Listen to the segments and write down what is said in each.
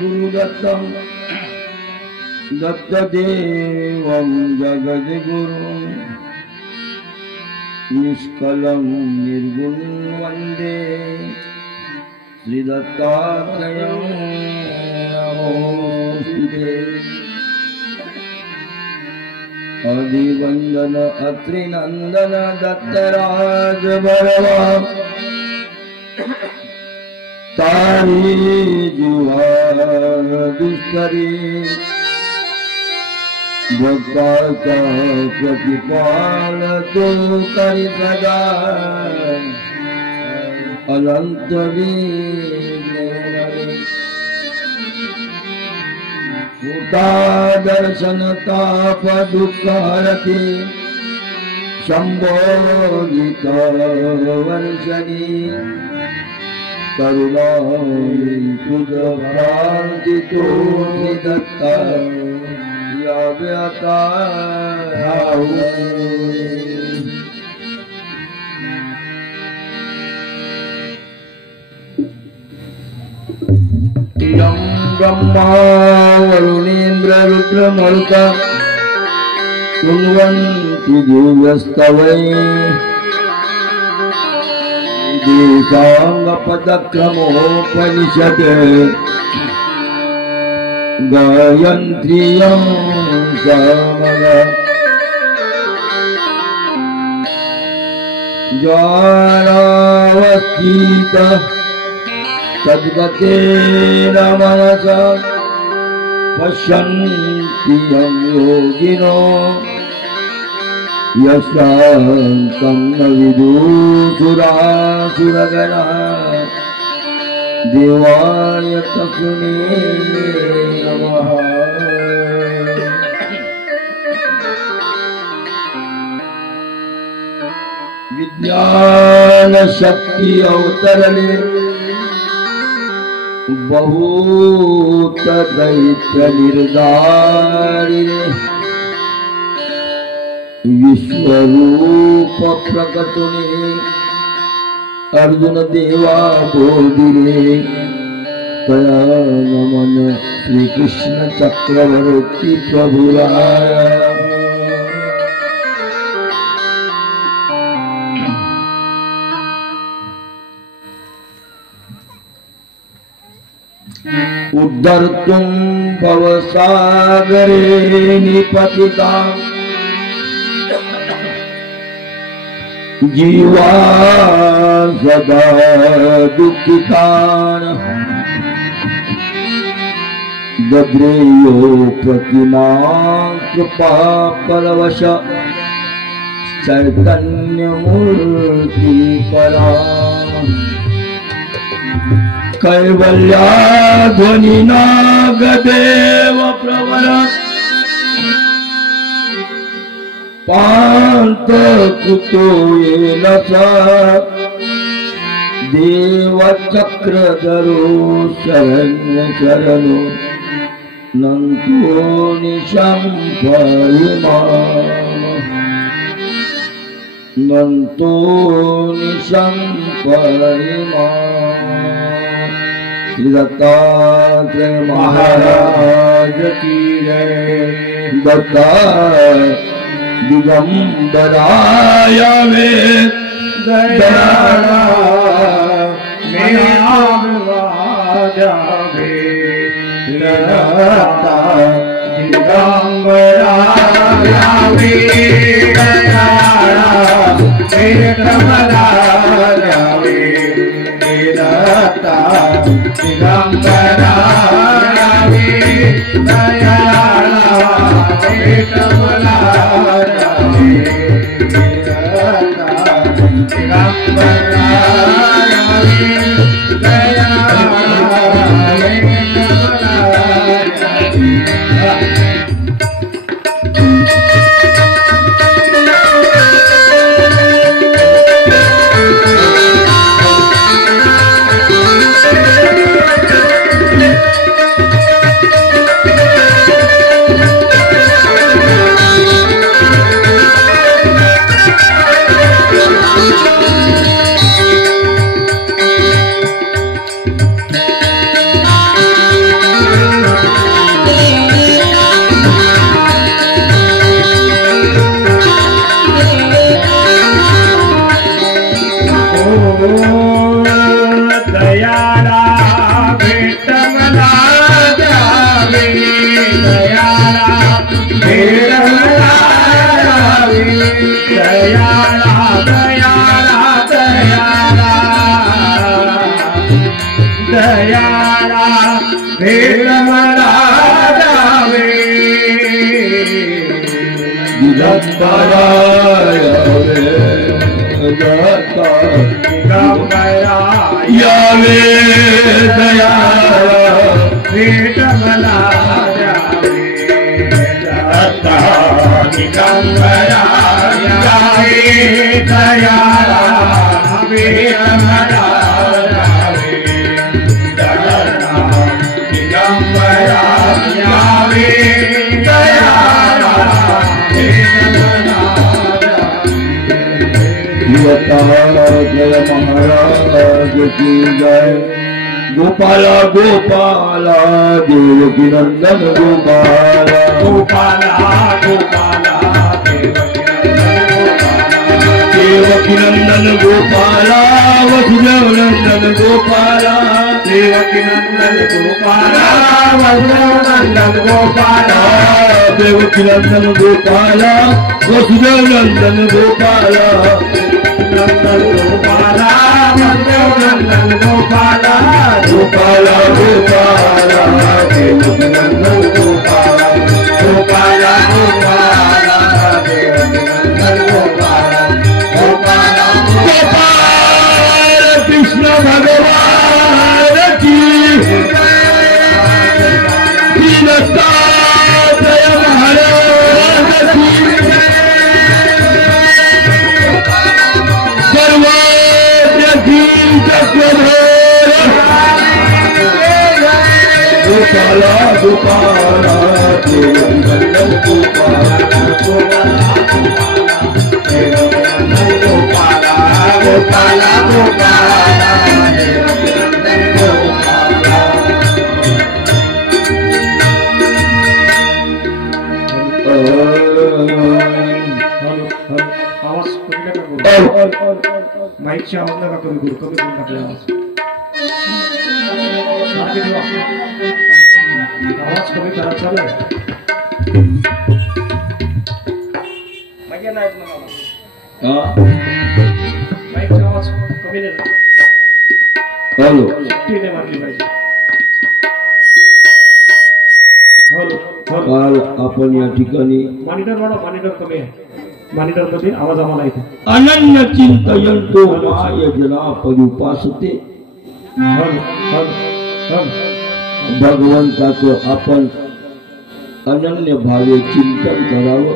गुरुदत्तं दत्तदेवं जगद्गुरुं निष्कलं निर्गुणं वन्दे श्रीदत्तात्रेयं नमोस्तुते। अभिवंदन अत्रिनंदन दत्तराज बरवा तारी जुआ दुष्करी भक्ता प्रतिपाल तो करि सदा अनंत दर्शन ताप दुख हरति शंभोगित वर्षणी करुणा तुझ भ्रांति तो दत्ता या व्यता ब्रह्मा वरुणेन्द्र रुद्र मरुता कुर्वन्ति दिव्यस्तवै देशाङ्गपदक्रमोपनिषत् गायन्त्रियं सामगा ज्वालावस्थितः तद्गतेन मनसा पश्यन्ति यं योगिनो यशान्तं न विदुषुरासुरगणः देवाय तस्मै नमः। विज्ञान शक्ति अवतरणे बहुत दैत्य निर्दारिणे विश्वरूप प्रकटने अर्जुन देवा बोधिरे तया नमन श्री कृष्ण चक्रवर्ती प्रभुराय। उद्धर्तुं भवसागरे निपतितां जीवा सदा दुःखितान् दद्रेयो प्रतिमां कृपापरवश चैतन्यमूर्ति परा कैवल्याध्वनि नागदेव प्रवर पांत कुतो येन सा देव चक्रधरो शरण्य शरणो नंतो निशंपरिमा नंतो निशंपरिमा। श्री दत्तात्रेय महाराज की जय। दत्ता दिगंबराय वे दयाला मेरा जावे दत्ता दिगंबराय वे दयाला मेरा जावे दत्ता दिगंबराय वे दयाला भेट मला द्यावे दिगंबरा जाता दिगंबरा यावे दयाळा भेट मला द्यावे जाता दिगंबरा यावे दयाळा भेट मला द्यावे जाता दिगंबरा यावे दयाळा भेट मला जय महाराज की जय गोपाला गोपाला देवकी नंदन गोपाला गोपाला गोपाला देवकी नंदन गोपाला वसुदेव नंदन गोपाला देवकी नंदन गोपाला वसुदेव नंदन गोपाला देवकी नंदन गोपाला वसुदेव नंदन गोपाला नंदन गोपाला वसुदेव नंदन गोपाला गोपाला गोपाला देवकी नंदन गोपाला गोपाला गोपाला देवकी नंदन गोपाला गोपाला गोपाल कृष्ण भगवान की दत्तात्रय महाराज की सर्वज्ञ चक्रधर गोपाला गोपाला देवकी नंदन गोपाला गोपाला गोपाला गोपाला देवकी नंदन गोपाला आवाज कमी नका करू माईकची आवाज नका कमी करू कमी करून टाकले आवाज सारखे ठेवा. आवाज कमी करा चालेल मागे नाही ऐकलं मला. माईकचा आवाज कमी नाही हॅलो शिट्टीने मारली पाहिजे. हॅलो हॅलो काल आपण या ठिकाणी मॉनिटर वाढव मॉनिटर कमी आहे मॉनिटर मध्ये आवाज आम्हाला येतो. अनन्य चिंतयन्तो माय जना परुपासते हॅलो हॅलो हॅलो भगवंताचं आपण अनन्य भावे चिंतन करावं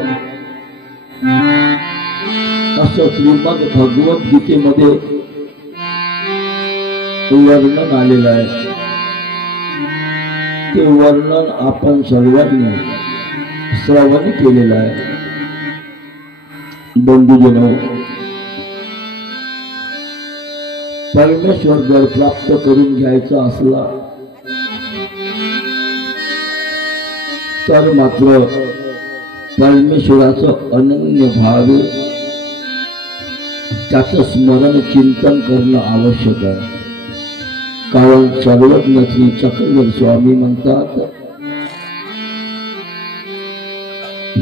असं श्रीमद भगवद्गीतेमध्ये वर्णन आलेलं आहे. ते वर्णन आपण सर्वांनी श्रवण केलेलं आहे. बंधुजनो, परमेश्वर जर प्राप्त करून घ्यायचा असला तर मात्र परमेश्वराचं अनन्य भावे त्याचं स्मरण चिंतन करणं आवश्यक आहे. कारण सर्वज्ञ श्री चक्रधर स्वामी म्हणतात,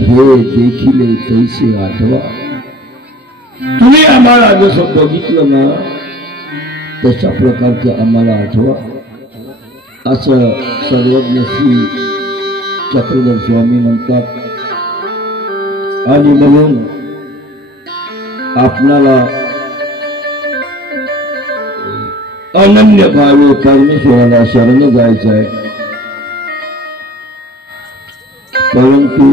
हे देखिले तैसे आठवा. तुम्ही आम्हाला जसं बघितलं ना तशा प्रकारचं आम्हाला आठवा असं सर्वज्ञ श्री चक्रधर स्वामी म्हणतात. आणि म्हणून आपल्याला अनन्य भावे परमेश्वराला शरण जायचं आहे. परंतु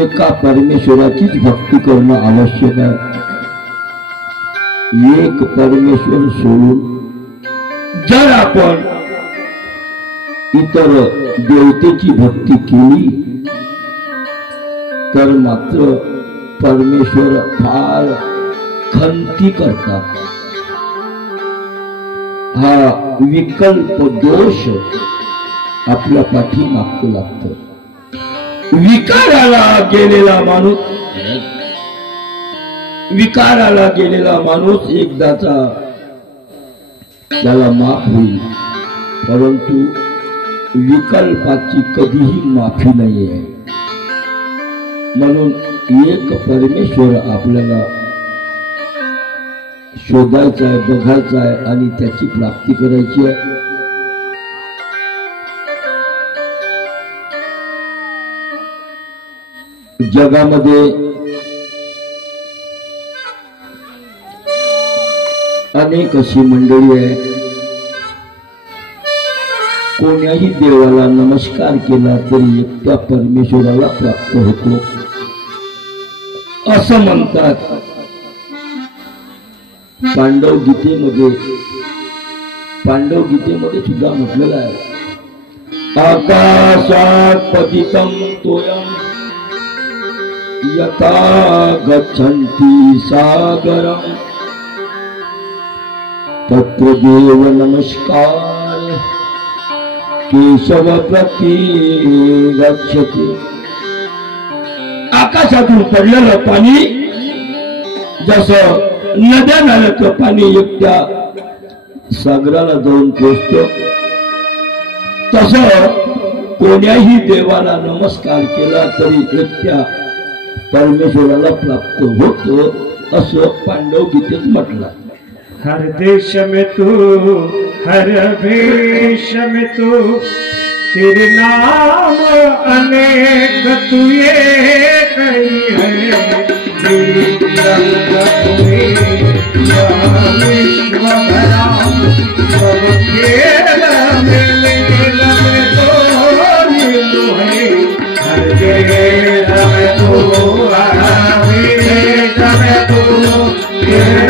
एका परमेश्वराचीच भक्ती करणं आवश्यक आहे. एक परमेश्वर सोडून जर आपण इतर देवतेची भक्ती केली तर मात्र परमेश्वर फार खंती करतात. हा विकल्प दोष आपल्या पाठी मागं लागतो. विकाराला गेलेला माणूस एकदाचा त्याला माफ होईल, परंतु विकल्पाची कधीही माफी नाही आहे. म्हणून एक परमेश्वर आपल्याला शोधायचा आहे, बघायचा आहे आणि त्याची प्राप्ती करायची आहे. जगामध्ये अनेक अशी मंडळी आहे, कोण्याही देवाला नमस्कार केला तरी एकट्या परमेश्वराला प्राप्त होतो असं म्हणतात. पांडव गीतेमध्ये सुद्धा म्हटलेलं आहे, आकाशात पतितं तोयं यथा गच्छन्ति सागरं तत्र देव नमस्कार केशव प्रति गच्छति. आकाशातून पडलेलं पाणी जसं नद्या नाल्याचं पाणी एकट्या सागराला जाऊन पोचतं, तसं कोण्याही देवाला नमस्कार केला तरी एकट्या परमेश्वराला प्राप्त होतो असं पांडव गीतेत म्हटलं. हर देश में तू हर भेष में तू तेरे नाम अनेक तू एक ही है. विश्व भरा सब खेल मेल में तो तू है. हर देश में तू हर भेष में तू तेरे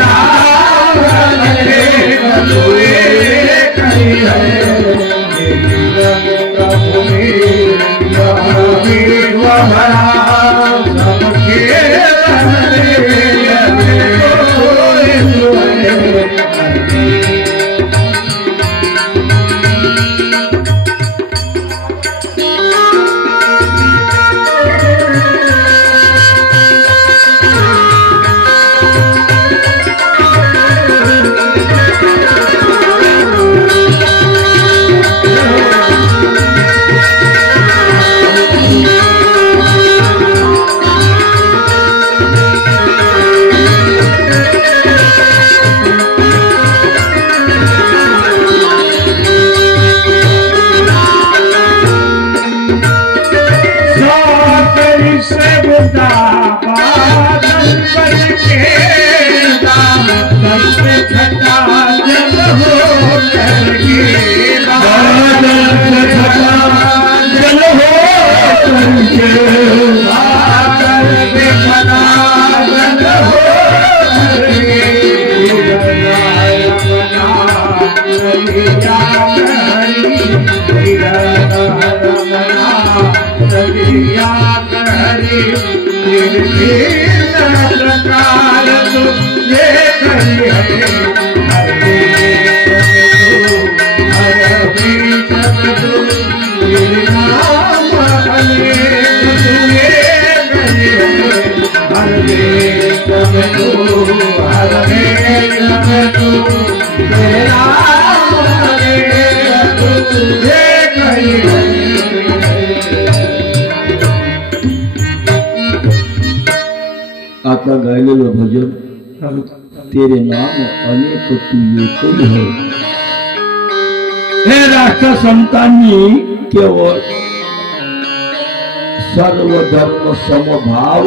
आता गायलेलं भजन तेरे नाम अनेक तू एक ही है. हे राष्ट्रसंतांनी केवळ सर्व धर्म समभाव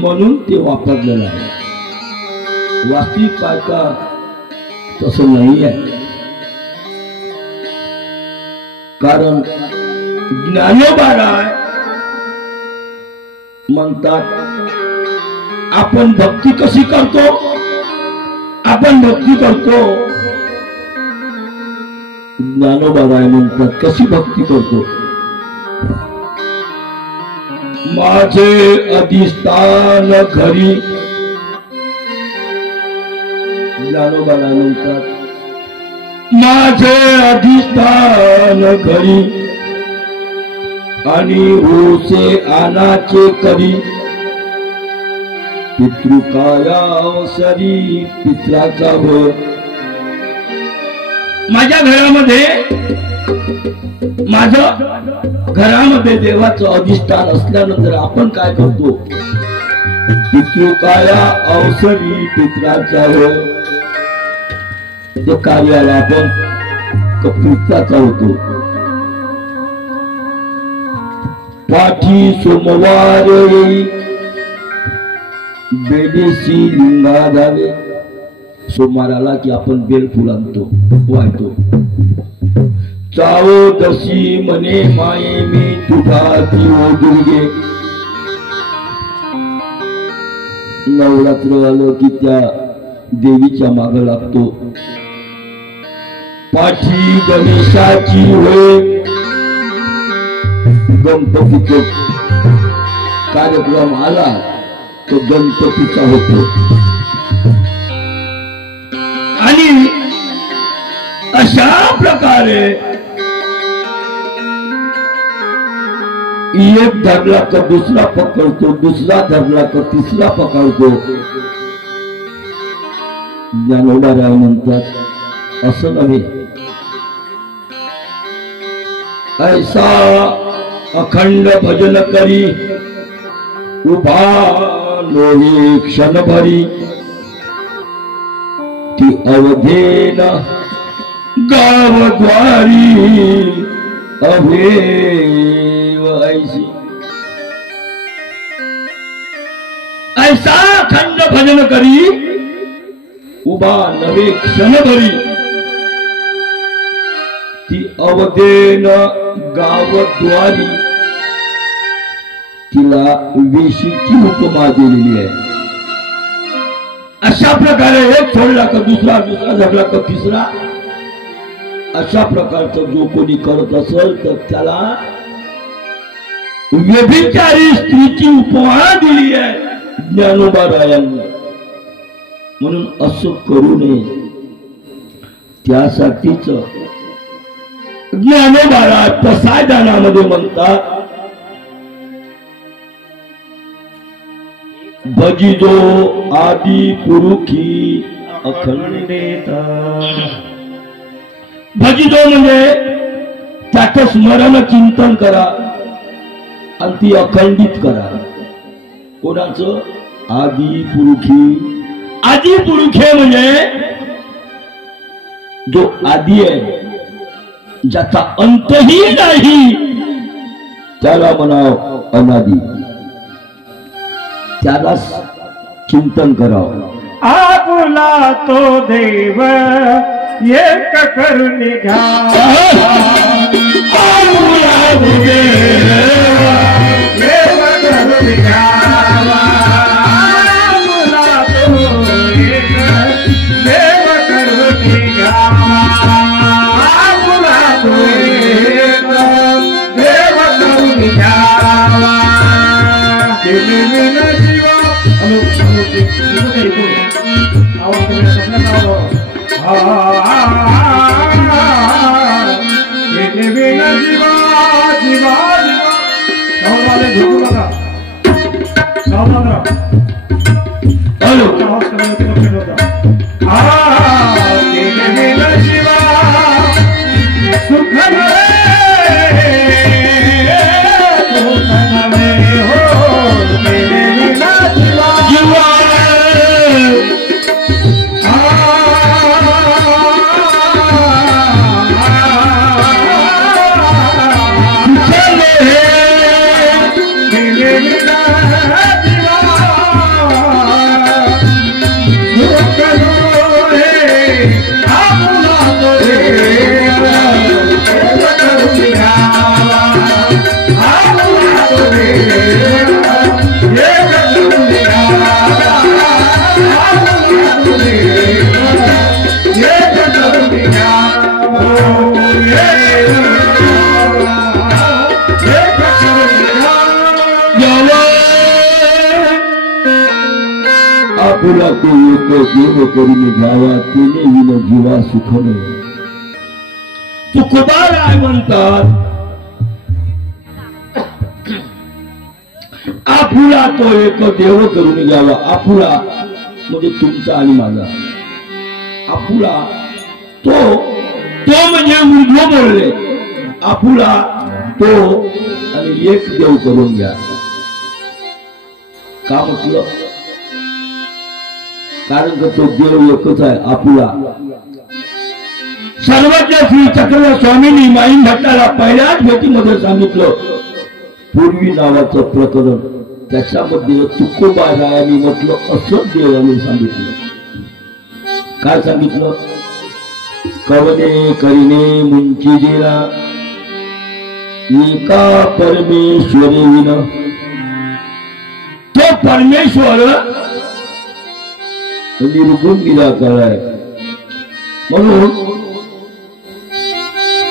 म्हणून ते वापरलेलं आहे. वास्तविक पाहता तसं नाही आहे. कारण ज्ञानोबा म्हणतात, आपण भक्ती कशी करतो, आपण भक्ती करतो. ज्ञानोबा म्हणतात कशी भक्ती करतो. माझे अधिष्ठान घरी, ज्ञानोबा म्हणतात माझे अधिष्ठान घरी आणि होसे आनाचे करी. पितृकाया अवसरी पित्राचा भर. माझ्या घरामध्ये देवाचं अधिष्ठान असल्यानंतर आपण काय करतो, पितृकाया अवसरी पित्राचा भर. त्या कार्याला आपण पित्राचा होतो. पाठी सोमवार येई बेदेशी लिंगा झाले. सोमवार आला की आपण बेल फुल आणतो वाहतो. चावो तशी मने माये मी तुझा ती ओ दुर्गे. नवरात्र आलं की त्या देवीच्या माग लागतो. पाठी गणेशाची होय. गणपतीचा कार्यक्रम आला तो गणपतीचा होतो. आणि अशा प्रकारे एक धरला तर दुसरा पकडतो, दुसरा धरला तर तिसरा पकडतो. ज्ञानोबा म्हणतात असं नव्हे. ऐसा अखंड भजन करी उभा लोही क्षणभरी ती अवधेन गावद्वारी अभेव ऐसी. ऐसा अखंड भजन करी उभा नवे क्षणभरी ती अवधेन गावद्वारी. तिला वेशीची उपमा दिलेली आहे. अशा प्रकारे एक सोडला का दुसरा, दुसरा धरला का तिसरा. अशा प्रकारचं जो कोणी करत असेल तर त्याला व्यभिचारी स्त्रीची उपमा दिली आहे ज्ञानोबा रायांनी. म्हणून असं करू नये. त्यासाठीच ज्ञानोबा राय प्रसादानामध्ये म्हणतात भजिजो आदि पुरुखी अखंडिता. भजिजो म्हणजे त्याचं स्मरण चिंतन करा आणि ती अखंडित करा. कोणाचं? आदि पुरुखी. आदि पुरुखे म्हणजे जो आदि आहे, ज्याचा अंतही नाही, त्याला म्हणाव अनादि. त्यालाच चिंतन करावं. आपुला तो देव एक करून घ्यावा. आपुला तो देव एक करून घ्यावा. आपुला तो एक देव करून घ्यावा. आपुला तो एक देव करून घ्यावा. आपुला तो एक देव करून घ्यावा. तिने विन जीवा सुख नाही. तुकोबा राय म्हणतात आपुला तो एक देव करून घ्यावा. आपुला म्हणजे तुमचा आणि माझा. आपुला तो म्हणजे उर्ध्व बोलले. आपुला तो आणि एक देव करून घ्या. का म्हटलं? कारण तो देव एकच आहे आपुला. सर्वज्ञ श्री चक्रवर्ती स्वामींनी माईन भट्टाला पहिल्याच भेटीमध्ये सांगितलं पूर्वी नावाचं प्रकरण, त्याच्यामध्ये तुकोबारायांनी म्हटलं असं देवाने सांगितलं. काय सांगितलं? कवने करीने मुंची दिला एका परमेश्वरे विन. तो परमेश्वर निर्गुण निराकार आहे. म्हणून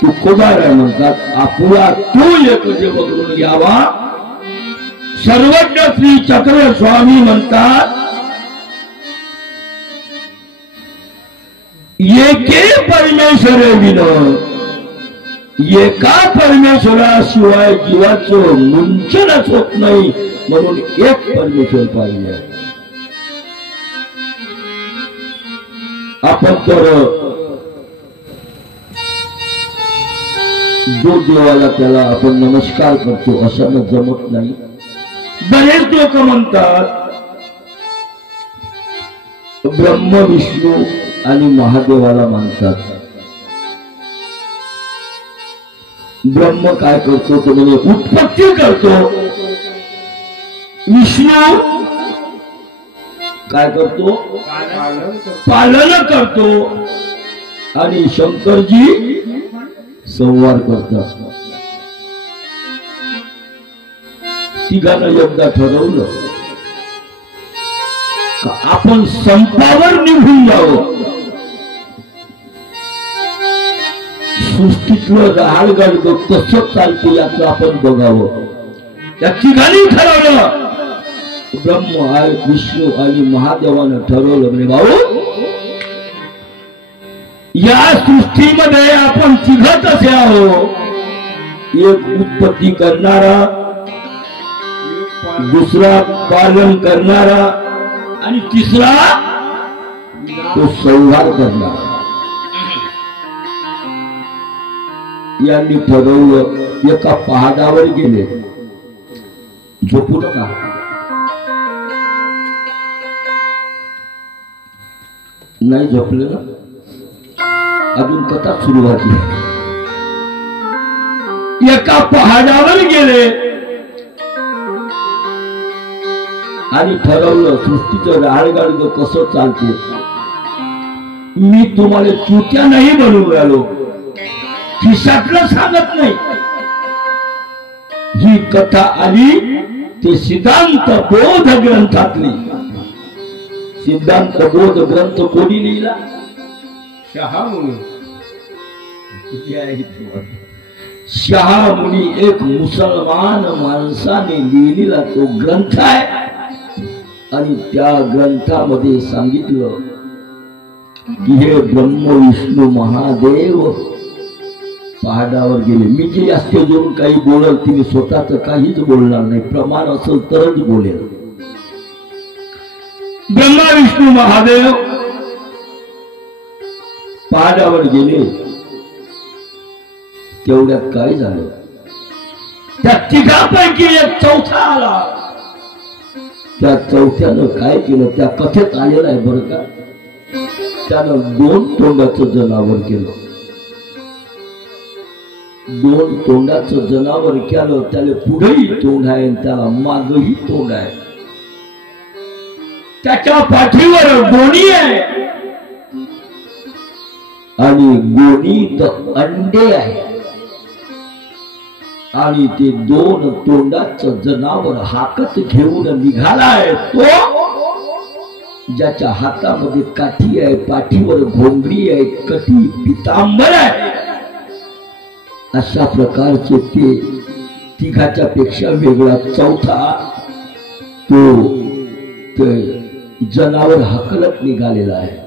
तुकोबाराय म्हणतात आपुला तो एक देव करून यावा. सर्वज्ञ श्री चक्र स्वामी म्हणतात एके परमेश्वर विन. एका परमेश्वराशिवाय जीवाचं मुंचनच होत नाही. म्हणून एक परमेश्वर पाहिजे. आपण तर जो देवाला त्याला आपण नमस्कार करतो अशानं जमत नाही. बरेच लोक म्हणतात ब्रह्म विष्णू आणि महादेवाला मानतात. ब्रह्म काय करतो तो म्हणजे उत्पत्ती करतो. विष्णू काय करतो? पालन करतो. आणि शंकरजी संवार करतात. तिघांना एकदा ठरवलं का आपण संपावर निघून जावं. सृष्टीतलं राहाडगाड कसं चालते याचं आपण बघावं. त्या तिघांनी ठरवलं. ब्रह्म आहे, विष्णू आणि महादेवानं ठरवलं म्हणजे भाऊ या सृष्टीमध्ये आपण तिघच असे आहोत. एक उत्पत्ती करणारा, दुसरा पालन करणारा आणि तिसरा तो संहार करणारा. यांनी ठरवलं. एका पहाडावर गेले. झोपू नका. नाही झोपले ना? अजून कथा सुरुवात आहे. एका पहाडावर गेले आणि ठरवलं सृष्टीचं राहाडगाड कसं चालते. मी तुम्हाला चुत्या नाही बनवून राहिलो, खिशातलं सांगत नाही. ही कथा आली ते सिद्धांत बोध ग्रंथातली. सिद्धांत बोध ग्रंथ कोणी लिहिला? शहामुनी. शहामुनी एक मुसलमान माणसाने लिहिलेला तो ग्रंथ आहे. आणि त्या ग्रंथामध्ये सांगितलं की हे ब्रह्म विष्णू महादेव पहाडावर गेले. मी जे असते जोडून काही बोलल तिने स्वतःच काहीच बोलणार नाही. प्रमाण असेल तरच बोलेल. ब्रह्मा विष्णू महादेव पहाडावर गेले. तेवढ्यात काय झालं? त्या तिघांपैकी एक चौथा आला. त्या चौथ्यानं काय केलं? त्या कथेत आलेलं आहे बरं का. त्यानं 2 तोंडाचं जनावर केलं. 2 तोंडाचं जनावर केलं. त्याला पुढेही तोंड आहे, त्याला मागही तोंड आहे. त्याच्या पाठीवर गोणी आहे आणि गोणीत अंडे आहे. आणि ते 2 तोंडाचं जनावर हाकत घेऊन निघालाय. तो ज्याच्या हातामध्ये काठी आहे, पाठीवर घोंगडी आहे, कटी पितांबर आहे. अशा प्रकारचे ते तिघाच्या पेक्षा वेगळा चौथा तो जनावर हकलत निघालेला आहे.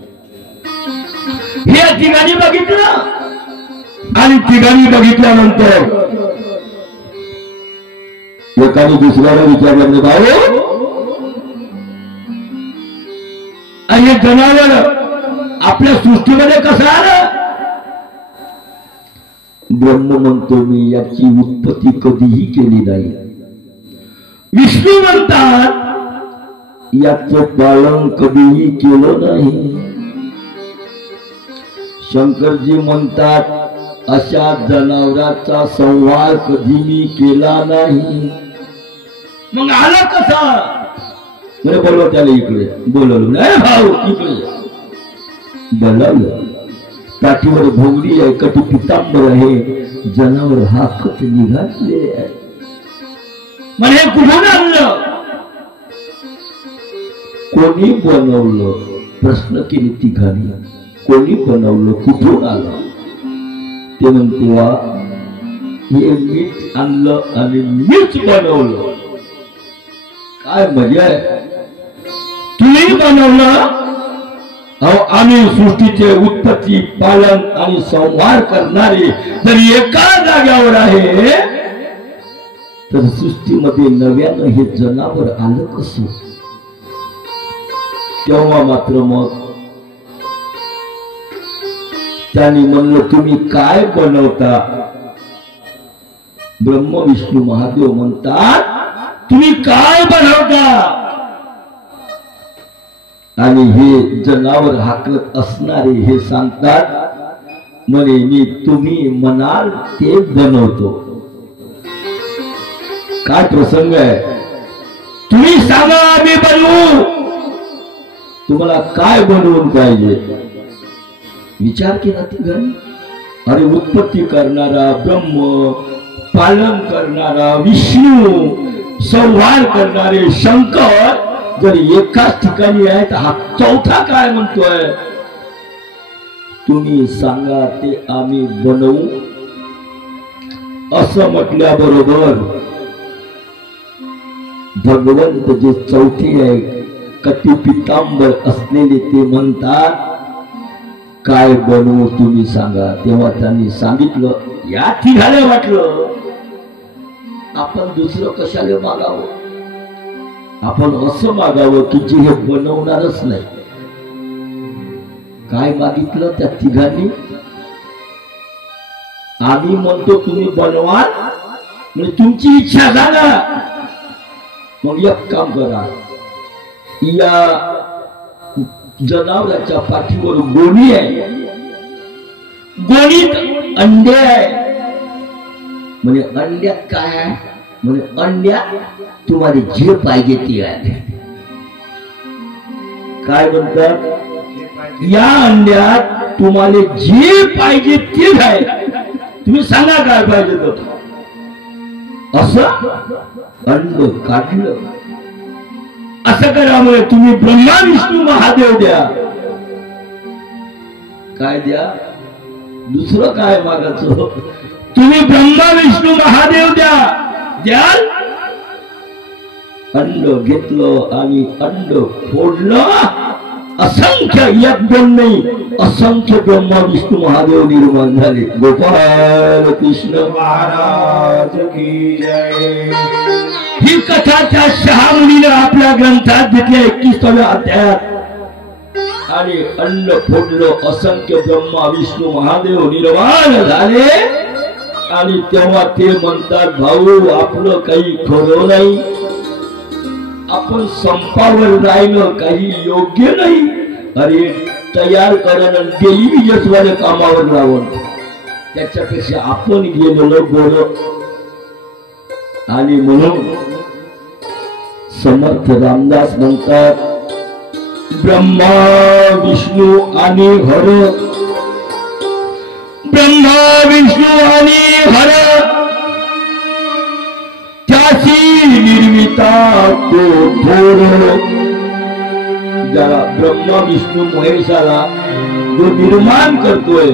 हे तिघांनी बघितलं. आणि तिघांनी बघितल्यानंतर एकाने दुसऱ्याला विचारलं भाऊ हे जनावर आपल्या सृष्टीमध्ये कसं आलं? ब्रह्म म्हणतो मी याची उत्पत्ती कधीही केली नाही. विष्णू म्हणतात याचं पालन कधीही केलं नाही. शंकरजी म्हणतात अशा जनावराचा संवाद कधी मी केला नाही. मग आला कसा? म्हणजे बोलव त्याला इकडे. बोलवलं नाही भाऊ इकडे. बोलावलं. पाठीवर भोंगडी आहे, कटी पितांबर आहे, जनावर हाकत निघाले आहे. म्हणजे कुठून आणलं? कोणी बनवलं? प्रश्न केली तिघांनी. कोणी बनवलं? कुठून आलं? ते म्हणते हे मीच आणलं आणि मीच बनवलं. काय मजा आहे? तुम्ही बनवलं? अहो आम्ही सृष्टीचे उत्पत्ती, पालन आणि संहार करणारे जर एका जाग्यावर आहे तर सृष्टीमध्ये नव्यानं हे जनावर आलं कसं? तेव्हा मात्र मग त्यांनी म्हणलं तुम्ही काय बनवता? ब्रह्म विष्णू महादेव म्हणतात तुम्ही काय बनवता? आणि हे जनावर हाकत असणारे हे सांगतात म्हणे मी तुम्ही म्हणाल ते बनवतो. काय प्रसंग आहे? तुम्ही सांगा आम्ही बनवू. तुम्हाला काय बनवून पाहिजे? विचार केला तिघांनी. अरे उत्पत्ती करणारा ब्रह्म, पालन करणारा विष्णू, संहार करणारे शंकर जर एकाच ठिकाणी आहे तर हा चौथा काय म्हणतोय? तुम्ही सांगा ते आम्ही बनवू. असं म्हटल्याबरोबर भगवंत जे चौथी आहे कटी पितांबर असलेले ते म्हणतात काय बनवू तुम्ही सांगा. तेव्हा त्यांनी सांगितलं. या तिघाला वाटलं आपण दुसरं कशाला मागावं? आपण असं मागावं की जे हे बनवणारच नाही. काय मागितलं त्या तिघांनी? आम्ही म्हणतो तुम्ही बनवा म्हणजे तुमची इच्छा झाला. मग एक काम करा, या जनावराच्या पाठीवर गोणी आहे, गोणीत अंडे आहे. म्हणजे अंड्यात काय आहे? म्हणजे अंड्यात तुम्हाला जे पाहिजे ते आहे. काय म्हणतात? या अंड्यात तुम्हाला जे पाहिजे ते आहे. तुम्ही सांगा काय पाहिजे तर. असं अंड काढलं. असं करामुळे तुम्ही ब्रह्मा विष्णू महादेव द्या. काय द्या? दुसरं काय मागायचं? तुम्ही ब्रह्मा विष्णू महादेव द्या. द्याल? अंड घेतलं आणि अंड फोडलं. असंख्य, एक दोन नाही, असंख्य ब्रह्मा विष्णू महादेव निर्माण झाले. गोपाल कृष्ण महाराज की जय. ही कथा त्या शहामुनीने आपल्या ग्रंथात घेतल्या 21व्या अध्यायात. आणि अंड फोडलं, असंख्य ब्रह्मा विष्णू महादेव निर्माण झाले. आणि तेव्हा ते म्हणतात भाऊ आपलं काही खरं नाही, आपण संपावर राहिलं काही योग्य नाही. अरे तयार करणं देवी यशवाले कामावर लावून त्याच्यापेक्षा आपण गेलेलं बरं. आणि म्हणून समर्थ रामदास म्हणतात ब्रह्मा विष्णू आणि हर, ब्रह्मा विष्णू आणि हर त्याची निर्मिता तो थोर. ज्याला ब्रह्मा विष्णू महेशाला जो निर्माण करतोय,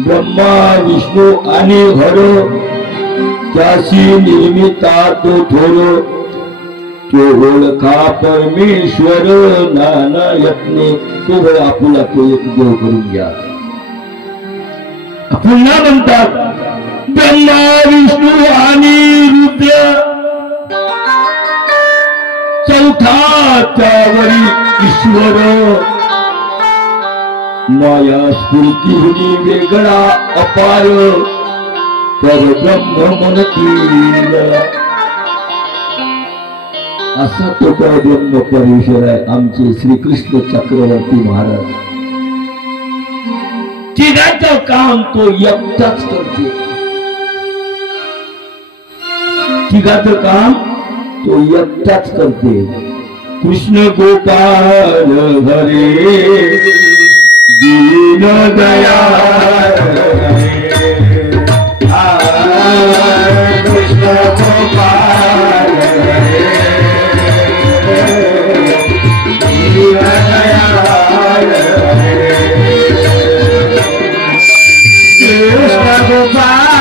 ब्रह्मा विष्णू आणि हर त्याची निर्मिता तो थोर. तो ओळखा परमेश्वर नाना यत्ने. तो आपुला तो एक देव करून घ्या. पुन्हा म्हणतात ब्रह्मा विष्णू आणि रुद्र चौथा त्यावरी ईश्वर. माया स्फूर्ती हुनी वेगळा अपार तर ब्रह्म म्हणतील. असा तो ब्रह्म परमेश्वर आहे आमचे श्रीकृष्ण चक्रवर्ती महाराज. तिघांच्या तिघाचं काम तो एकटाच करते. तिघाचं काम तो एकटाच करते. कृष्ण गोपाल हरे दीन दयाल कृष्ण गोपाल दीन दयाल कृष्ण गोपाल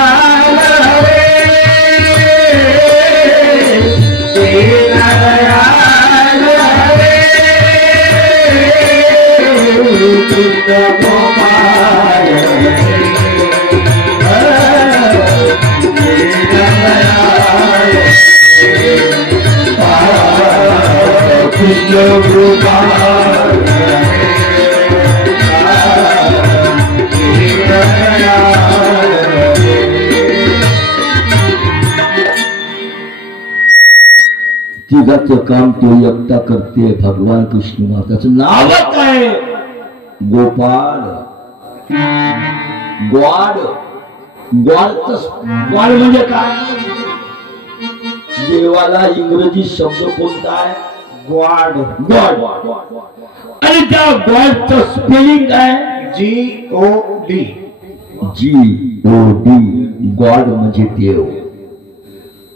दीन दयाल कृष्ण गोपाल कृष्ण गोपाल तिघाचं काम तो एकटा करते. भगवान कृष्ण माताचं नावच आहे गोपाल. ग्वाड. ग्वाड म्हणजे काय? देवाला इंग्रजी शब्द कोणता आहे? ग्वाड. गॉड. आणि त्या गॉडचं स्पेलिंग काय? GOD. GOD. गॉड म्हणजे देव.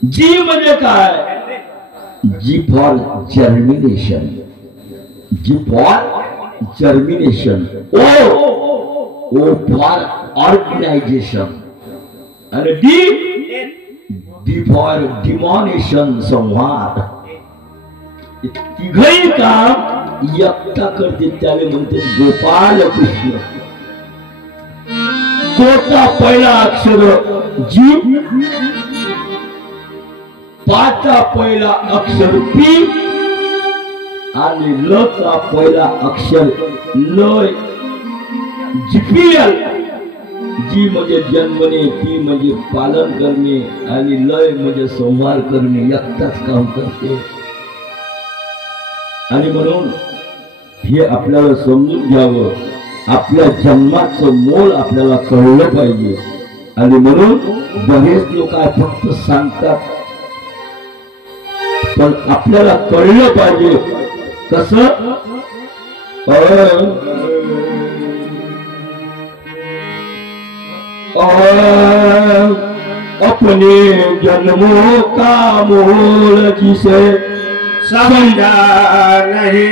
जी म्हणजे काय? G for germination. G for germination. O for organisation. आणि डी फॉर डिमॉनेशन, संहार. तिघही काम एकटा करते. त्याला म्हणते गोपाल कृष्ण. गोचा पहिला अक्षर जी, पाचा पहिला अक्षर पी आणि ल चा पहिला अक्षर ल. जीपीएल. जी म्हणजे जन्मणे, पी म्हणजे पालन करणे आणि लय म्हणजे संहार करणे. एकटाच काम करते. आणि म्हणून हे आपल्याला समजून घ्यावं. आपल्या जन्माचं मोल आपल्याला कळलं पाहिजे. आणि म्हणून बरेच लोक फक्त सांगतात, पण आपल्याला कळलं पाहिजे कसं. अपने जन्मों का मोल जिसे समझा नहीं,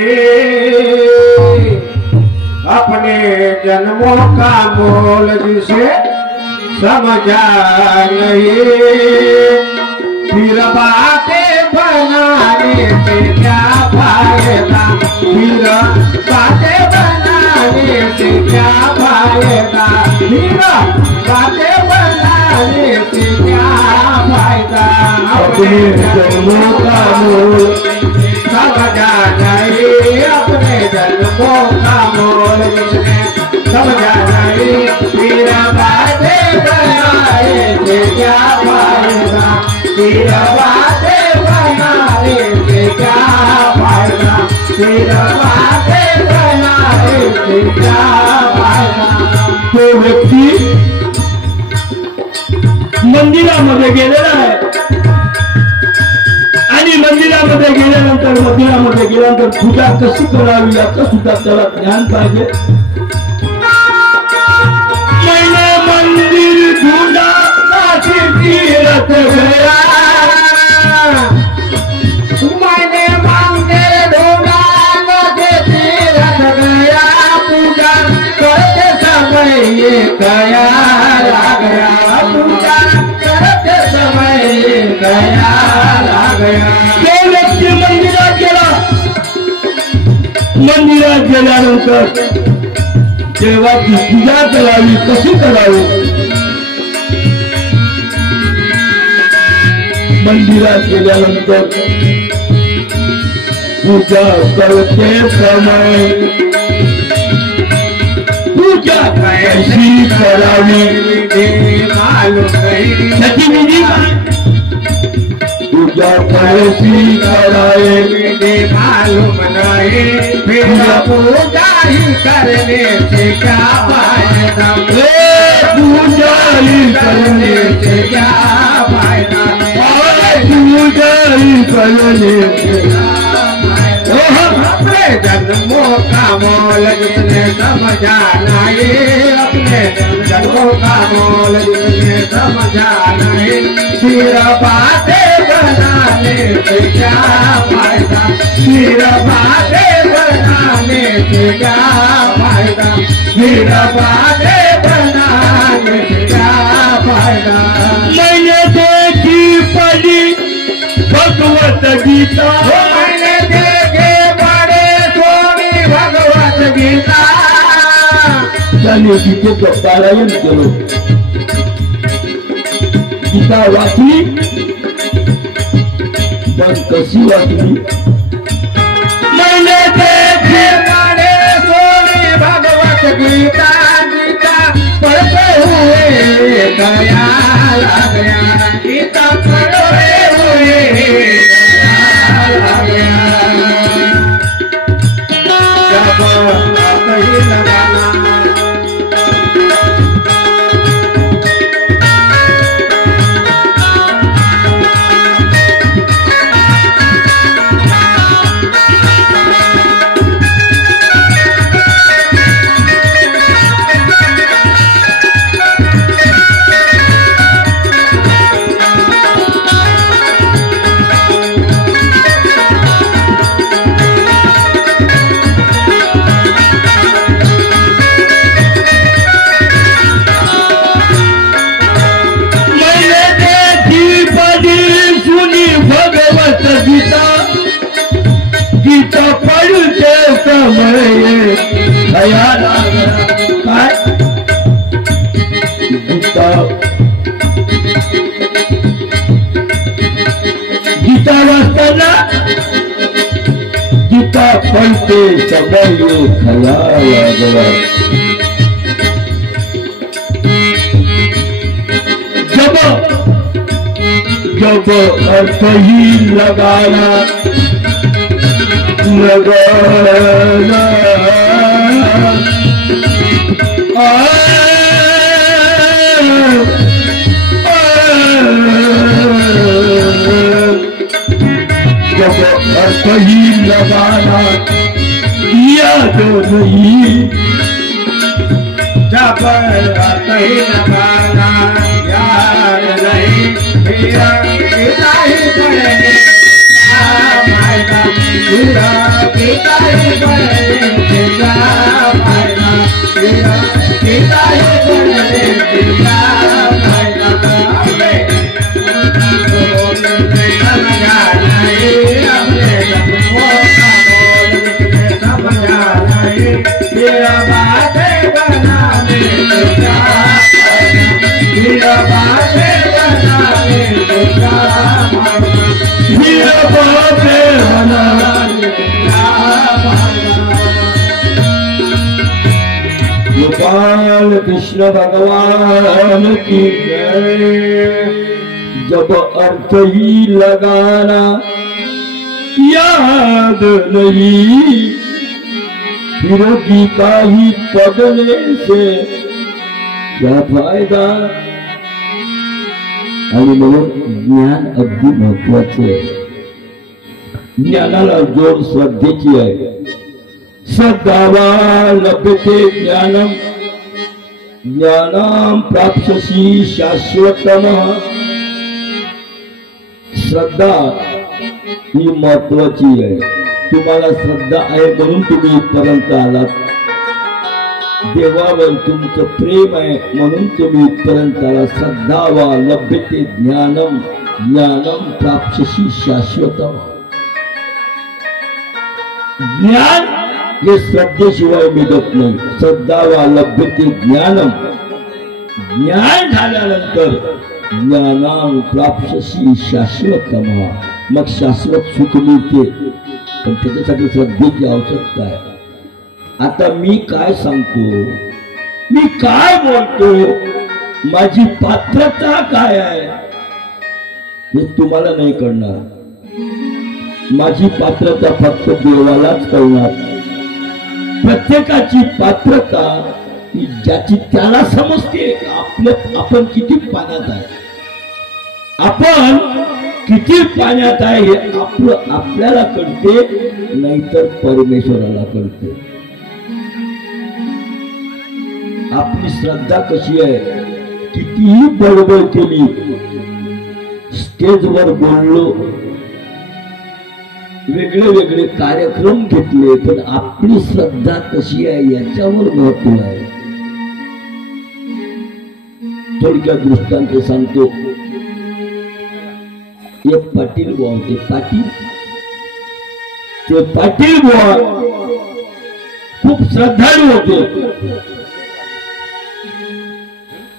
अपने जन्मों का मोल जिसे समझा नहीं, फिर बातें बनाने से क्या फायदा, फिर बातें बनाने से क्या फायदा, फिर बातें बनाने से क्या फायदा। अपने जन्मों का मोल समझा नहीं, अपने जन्मों का मोल जिसने समझा नहीं, फिर बातें बनाने से क्या फायदा, फिर बातें बनाने से क्या फायदा, फिर बातें बनाने से क्या फायदा। तो व्यक्ती मंदिरामध्ये गेलेला आहे आणि मंदिरामध्ये गेल्यानंतर पूजा कशी करावी याचं सुद्धा त्याला ज्ञान पाहिजे. मैंने मंदिर ढूंढा काशी तीरथ गया, मैंने मंदिर ढूंढा काशी तीरथ गया, पूजा करते समय ये गया आ गया, पूजा करते समय ये गया आ गया। तो व्यक्ती मंदिरात गेल्यानंतर देवाची पूजा करावी कशी करावी. मंदिरात गेल्यानंतर पूजा करते समय पूजा कशी करावी त्याची विधी काय. पूजा कैसी कराए मालूम नहीं, फिर पूजा ही करने से क्या फायदा। पूजारी करने से क्या फायदा, पूजारी करने से अपने जन्मों का मोल जिसने समझा नहीं, अपने जन्मों का मोल जिसने समझा नहीं, फिर बातें बनाने से क्या फायदा, फिर बातें बनाने से क्या फायदा, फिर बातें बनाने से क्या फायदा। मैंने देखी पढ़ी भगवत गीता, मैंने देखे पढ़े सोनी भगवत गीता, त्याने गीतेचं पारायण केलं, गीता वाचली पण कशी वाचली। मैंने देखे पढ़े सोनी भगवत गीता, गीता पढ़ते हुए ख्याल आ गया, गीता पढ़ते हुए ख्याल आ गया। जब कहीं लगाना गीता वाचताना गीता पढ़ते समय ख्याल आ गया। जब जब अर्थ ही लगाना लगाना जब अर्थ ही लगाना याद नहीं, जब अर्थ ही लगाना याद नहीं, मेरा पिता ही पढ़ने फायदा, मेरा पिता ही पढ़ने से क्या फायदा, मेरा पिता ही पढ़ने से क्या फायदा। समझा नहीं अपने जन्मों का मोल जिसने समझा नहीं, फिर बातें बनाने से क्या फायदा, फिर बातें बनाने से क्या फायदा, फिर बातें बनाने से क्या फायदा। गोपाल कृष्ण भगवान की जय। जब अर्थ ही लगाना याद नहीं, फिर गीता ही पढ़ने से क्या फायदा। आणि म्हणून ज्ञान अगदी महत्वाचे आहे। ज्ञानाला जोड श्रद्धेची आहे। श्रद्धावा लभते ज्ञानम, ज्ञानम प्राप्स्यसि शाश्वतम। श्रद्धा ही महत्वाची आहे। तुम्हाला श्रद्धा आहे म्हणून तुम्ही इथपर्यंत आलात। देवावर तुमचं प्रेम आहे म्हणून तुम्ही इथपर्यंत आलात। श्रद्धावा लभते ज्ञानम, ज्ञानम प्राप्स्यसि शाश्वतम। ज्ञान हे श्रद्धेशिवाय मिळत नाही। श्रद्धावा लभते ज्ञानम, ज्ञान झाल्यानंतर ज्ञानां प्राप्स्यसि शाश्वतम, मग शाश्वत सुख मिळते। पण त्याच्यासाठी श्रद्धेची आवश्यकता आहे। आता मी काय सांगतो, मी काय बोलतो, माझी पात्रता काय आहे हे तुम्हाला नाही कळणार। माझी पात्रता फक्त देवालाच कळणार। प्रत्येकाची पात्रता की ज्याची त्याला समजते आपण किती पाण्यात आहे, आपण किती पाण्यात आहे हे आपल्याला कळते, नाहीतर परमेश्वराला कळते. आपली श्रद्धा कशी आहे, कितीही बडबड केली, स्टेजवर बोललो, वेगळे वेगळे कार्यक्रम घेतले, पण आपली श्रद्धा कशी आहे याच्यावर महत्व आहे. थोडक्यात दृष्टांत सांगतो. एक पाटील बुवा होते. ते पाटील बुवा खूप श्रद्धाळू होते.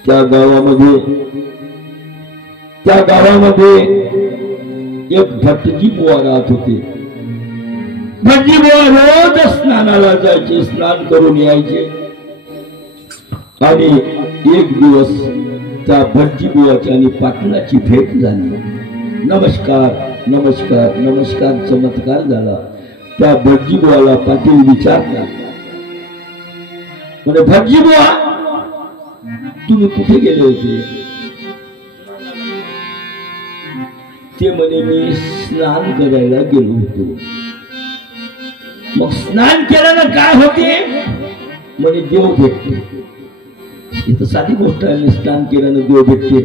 त्या गावामध्ये एक भटजी बुवा राहत होते. भटजी बुवा रोज स्नानाला जायचे, स्नान करून यायचे. आणि एक दिवस त्या भटजी बुवाची आणि पाटलाची भेट झाली. नमस्कार नमस्कार नमस्कार चमत्कार झाला. त्या भटजी बुवाला पाटील विचारला, म्हणजे भटजी बुवा तुम्ही कुठे गेले होते? ते म्हणे मी स्नान करायला गेलो होतो. मग स्नान केल्यानं काय होते? म्हणे देव भेटते. इथं साधी गोष्ट आहे, स्नान केल्यानं देव भेटते.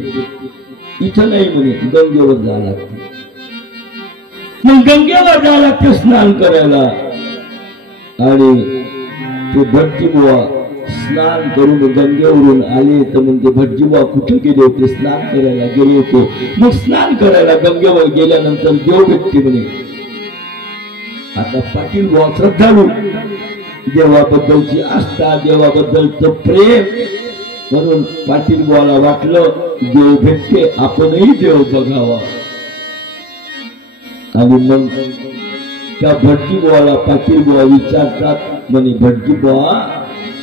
इथं नाही म्हणे, गंगेवर जावं लागते. मग गंगेवर जावं लागते स्नान करायला. आणि ते भटजी बुवा स्नान करून गंगेवरून आले तर म्हणते भटजी बुवा कुठे गेले होते? स्नान करायला गेले होते. मग स्नान करायला गंगेवर गेल्यानंतर देव भेटते म्हणे. आता पाटील बुवा श्रद्धाळू, देवाबद्दलची आस्था, देवाबद्दलचं प्रेम, म्हणून पाटील बुवाला वाटलं देव भेटते, आपणही देव बघावा. आणि मग त्या भटजी बुवाला पाटील बुवा विचारतात, म्हणे भटजी बुवा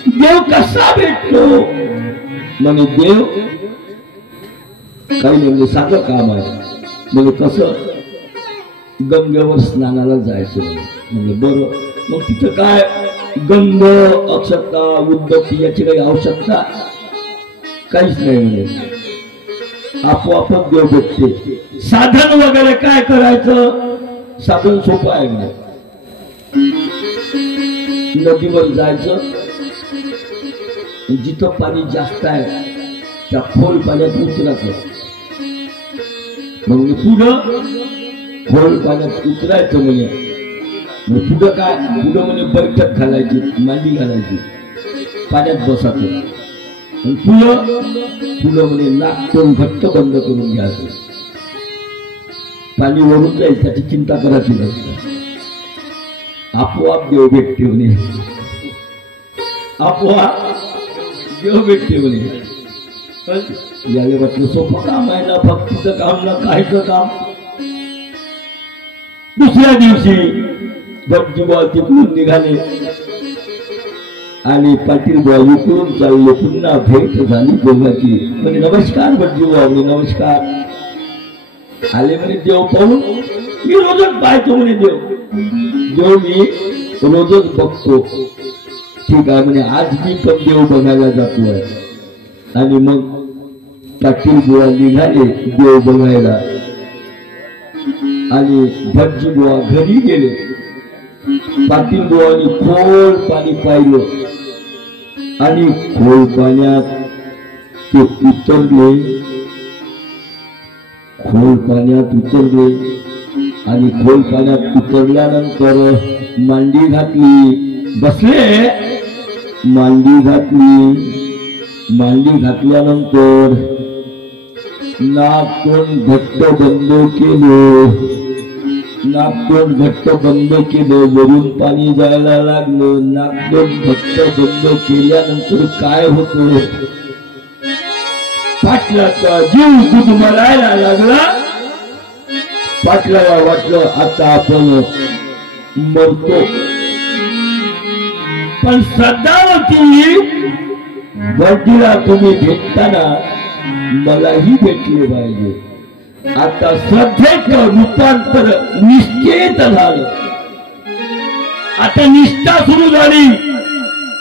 देव कसा भेटतो? म्हणे देव काही म्हणजे साधं काम आहे. म्हणजे कसं? गंगेवर स्नानाला जायचं. म्हणजे बरं, मग तिथं काय गंध, अक्षता, उदबत्ती याची काही आवश्यकता काहीच नाही. म्हणे आपोआपच देव भेटते. साधन वगैरे काय करायचं? साधन सोपं आहे. म्हणे नदीवर जायचं, जिथं पाणी जास्त आहे त्या खोल पाण्यात उतरायचं. मग पुढं खोल पाण्यात उतरायचं. म्हणे पुढं काय? पुढं म्हणे बैठक घालायची, मांडी घालायची, पाण्यात बसायचं. पुढं म्हणे नाक तोंड घट्ट बंद करून घ्यायचं. पाणी वरून जाईल त्याची चिंता करायची नाही. आपोआप देव भेटते म्हणे. आपोआप देव भेटते म्हणे. याला म्हटलं सोपं काम आहे ना, भक्तीचं काम ना काहीच काम. दुसऱ्या दिवशी भटजी बुवा तिकडून निघाले आणि पाटील बुवा इकडून चालले. पुन्हा भेट झाली देवाची. म्हणजे नमस्कार भटजी बुवा. म्हणजे नमस्कार. आले म्हणे देव पाहून. मी रोजच पाहतो म्हणे देव. देव मी रोजच बघतो. ठीक आहे म्हणे, आज मी पण देव बघायला जातोय. आणि मग पाटील बुवा निघाले देव बघायला. आणि भटजी बुवा घरी गेले. पाटील बुवानी खोल पाणी पाहिलं आणि खोल पाण्यात ते उतरले. खोल पाण्यात उतरले आणि खोल पाण्यात उतरल्यानंतर मांडी घातली. बसले. मांडी घातली. मांडी घातल्यानंतर नाक तोंड घट्ट बंद केले. नाक तोंड घट्ट बंद केलं. वरून पाणी जायला लागलं. नाक तोंड घट्ट बंद केल्यानंतर काय होतं? पाटलाचा जीव गुदमरायला लागला. पाटलाला वाटलं आता आपण मरतो. पण श्रद्धावती भटजीला तुम्ही भेटताना मलाही भेटले पाहिजे. आता श्रद्धेचं रूपांतर निश्चित झालं. आता निष्ठा सुरू झाली.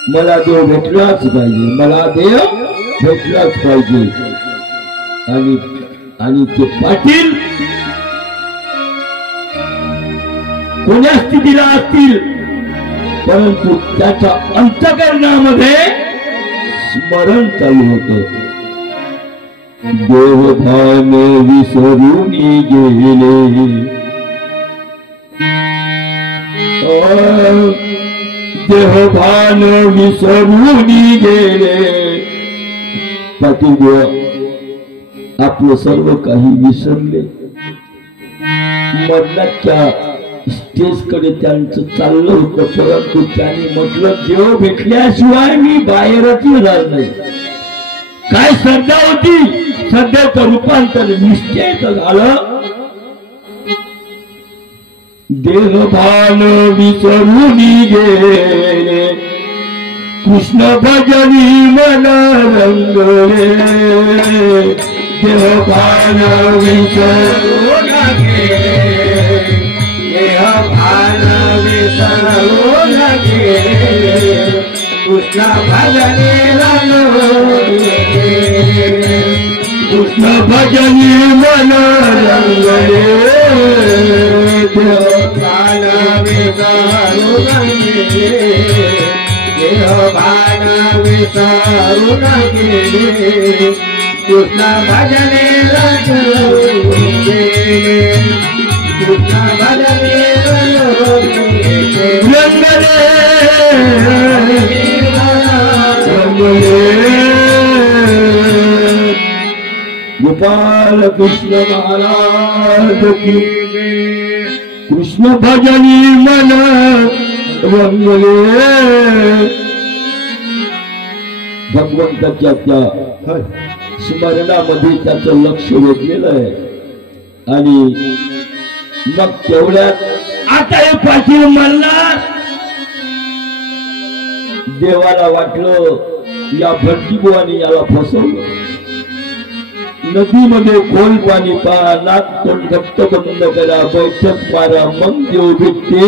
मला देव भेटलाच पाहिजे, मला देव भेटलाच पाहिजे. आणि ते पाटील कोण्या स्थितीला असतील, परंतु त्याच्या अंतःकरणामध्ये स्मरण चालू होत. देवभान विसरून गेले, देवभान विसरून गेले. पाटील आपलं सर्व काही विसरले. मरणाच्या स्टेजकडे त्यांचं चाललं होतं, परंतु त्यांनी म्हटलं देव भेटल्याशिवाय मी बाहेरच येणार नाही. काय श्रद्धा होती, श्रद्धेचं रूपांतर निश्चयच झालं. देहभान विसरून गेले, कृष्ण भजनी मन रंगले. देहभान विसरून गेले, देहभान विसरून गेले, कृष्ण भजनी रंगले. कृष्ण भजनी मन रंगले. देहभान विसरून गेले, देहभान विसरून गेले, कृष्ण भजनी रंगले. कृष्ण भजनी गोपाल कृष्ण महाराज की. कृष्ण भजनी मन रंगले. भगवंताच्या त्या स्मरणामध्ये त्याचं लक्ष वेधलेलं आहे. आणि मग तेवढ्यात आता हे पाटील मरणार. देवाला वाटलं या भटजीबुवाने याला फसवलं. नदीमध्ये खोल पाणी पहा, नाक तोंड घट्ट बंद करा, बैठक मारा, मग देव भेटते.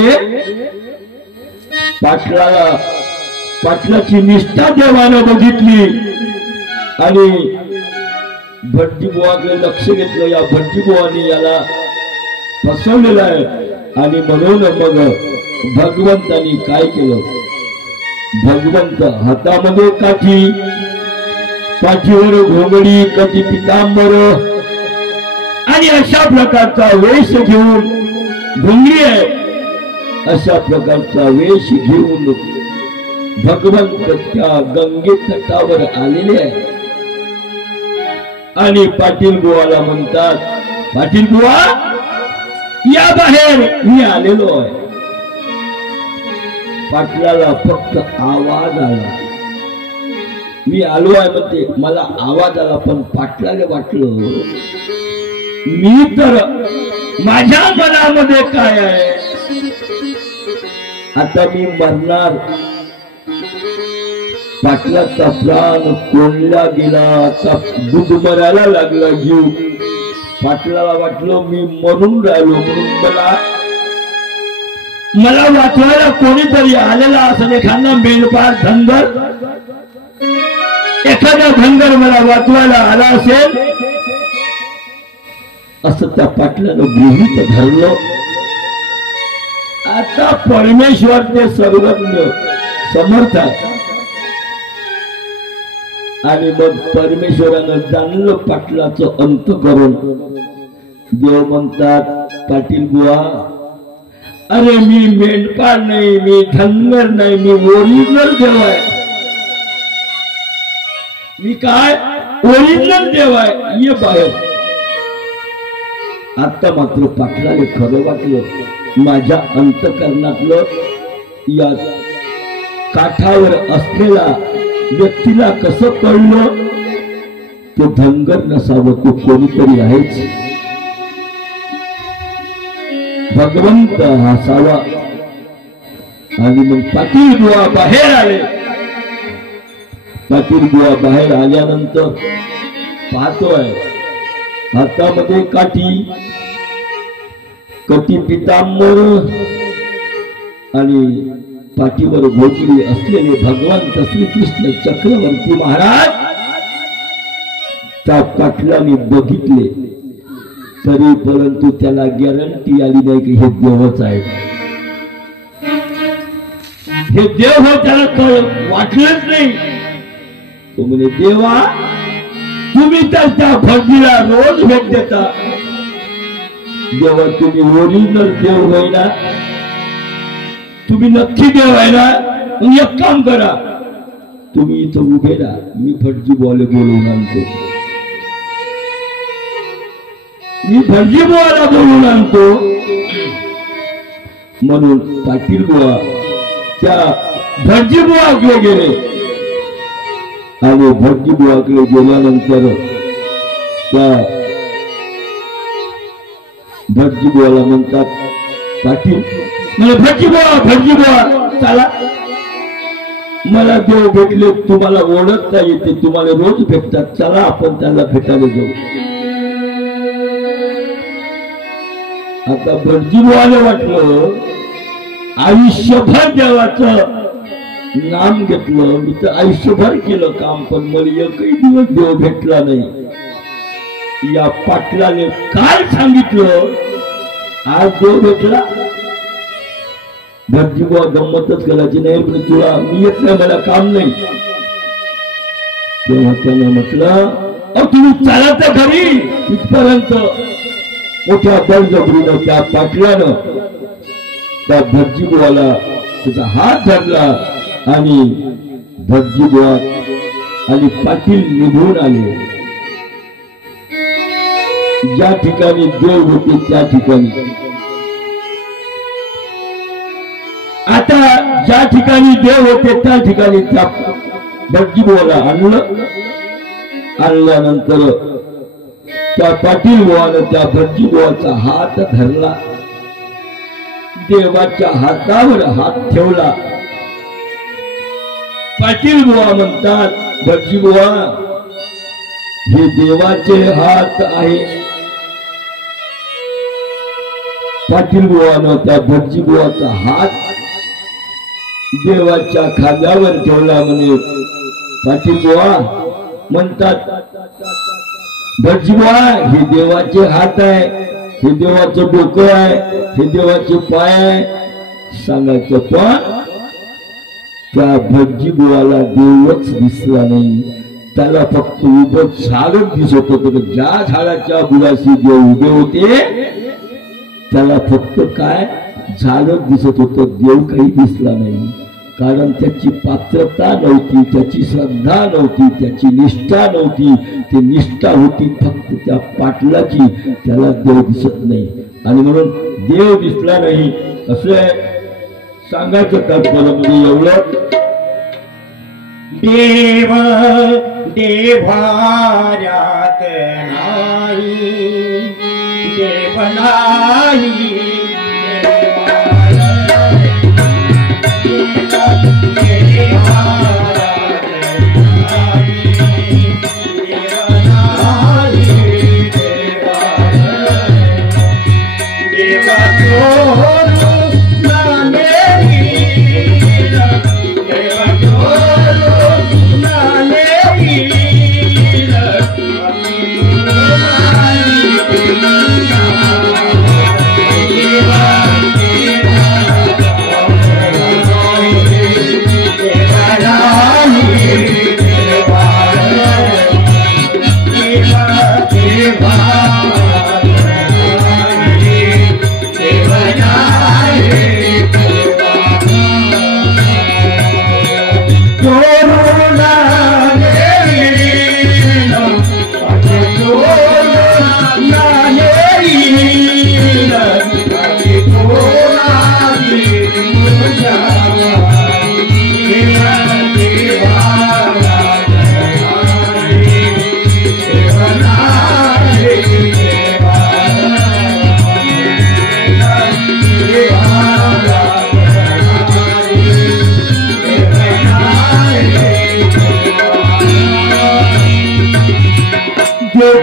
पाटलाची निष्ठा देवानं बघितली आणि भटजीबुवाकडे लक्ष घेतलं. या भटजीबुवाने याला फसवलेलं आहे. आणि म्हणून मग भगवंतानी काय केलं, भगवंत हातामध्ये काठी, काठीवर घोंगडी, कधी पितांबर आणि अशा प्रकारचा वेश घेऊन, घोंगडी आहे अशा प्रकारचा वेश घेऊन भगवंत त्या गंगे तटावर आलेले आहे. आणि पाटील बुवाला म्हणतात, पाटील बुवा या बाहेर, मी आलेलो आहे. पाटलाला फक्त आवाज आला, मी आलो आहे म्हणते, मला आवाज आला. पण पाटलाला वाटलं मी तर, माझ्या मनामध्ये काय आहे, आता मी मरणार. पाटलाचा प्राण कोणला गेला, आता दूध मरायला लागला जीव. पाटलाला वाटलं मी मरून राहिलो, म्हणून मला वाचवायला कोणीतरी आलेला असेल, एखादा मेंढपाळ धनगर, एखादा धनगर मला वाचवायला आला असेल असं त्या पाटलानं गृहीत धरलं. आता परमेश्वर ते सर्वज्ञ समर्थ आहे. आणि मग परमेश्वरानं जाणलं पाटलाचं अंतःकरण. देव म्हणतात, पाटील बुवा अरे मी मेंढपाळ नाही, मी धनगर नाही, मी ओरिजिनल देव आहे. मी काय ओरिजिनल देव आहे, ये बाहेर. आता मात्र पाटलाने खरं वाटलं, माझ्या अंतःकरणातलं या काठावर असलेला व्यक्तीला कसं कळलं, तो धनगर नसावं, तो कोणीतरी आहेच, भगवंत असावा. आणि मग पाटील बुवा बाहेर आले. पाटील बुवा बाहेर आल्यानंतर पाहतोय हातामध्ये काठी, कटी पितांबर आणि पाठीवर घोकडी असलेले भगवंत श्रीकृष्ण चक्रवर्ती महाराज त्या पाटलाने बघितले तरी परंतु त्याला गॅरंटी आली नाही की हे देवच आहे. हे देव हो त्याला वाटलंच नाही. तो म्हणे देवा तुम्ही तर त्या भटजीला रोज भेट देता. देवा तुम्ही ओरिजिनल देव होय ना, तुम्ही नक्की देव आहे ना. मग एक काम करा, तुम्ही इथं उभे राहा, मी भटजी बोले बोलवून आणतो. मी भटजी बुवाला बोलून आणतो. म्हणून पाटील बुवा त्या भटजी बुवाकडे गेले आणि भटजी बुवाकडे गेल्यानंतर त्या भटजी बुवाला म्हणतात, पाटील म्हणजे भटजी बुवा चला, मला देव भेटले, तुम्हाला ओळखता येते, तुम्हाला रोज भेटतात, चला आपण त्याला भेटायला जाऊ. आता भटजी बुवाला वाटलं आयुष्यभर देवाचं नाम घेतलं, मी तर आयुष्यभर केलं काम, पण मला एकही दिवस देव भेटला नाही. या पाटलाने काय सांगितलं आज देव भेटला. भटजी बुवा गंमतच करायची नाही, पण तुला मी येत नाही, मला काम नाही. तेव्हा त्याने म्हटलं तुम्ही चला तर घरी. तिथपर्यंत मोठ्या बळजबरीनं त्या पाटलानं त्या भटजी बुवाला त्याचा हात धरला आणि भटजी बुवा आणि पाटील निघून आले. ज्या ठिकाणी देव होते त्या ठिकाणी, आता ज्या ठिकाणी देव होते त्या ठिकाणी त्या भटजी बुवाला आणल्यानंतर त्या पाटील बुवानं त्या भटजी बुवाचा हात धरला, देवाच्या हातावर हात ठेवला. पाटील बुवा म्हणतात, भटजी बुवा हे देवाचे हात आहे. पाटील बुवानं त्या भटजी बुवाचा हात देवाच्या खांद्यावर ठेवला. म्हणे पाटील बुवा म्हणतात, भटजी बुवा हे देवाचे हात आहे, हे देवाचं डोकं आहे, हे देवाचे पाय आहे सांगायचं. पण त्या भटजी बुवाला देवच दिसला नाही, त्याला फक्त उभं झाडच दिसत होतं. ज्या झाडाच्या बुडाशी देव उभे होते त्याला फक्त काय झाडच दिसत होतं, देव काही दिसला नाही. कारण त्याची पात्रता नव्हती, त्याची श्रद्धा नव्हती, त्याची निष्ठा नव्हती. ती निष्ठा होती फक्त त्या पाटलाची, त्याला देव दिसत नाही. आणि म्हणून देव दिसला नाही असं सांगायचं तात्पर्य म्हणजे एवढं. देव देवाऱ्यात नाही, देव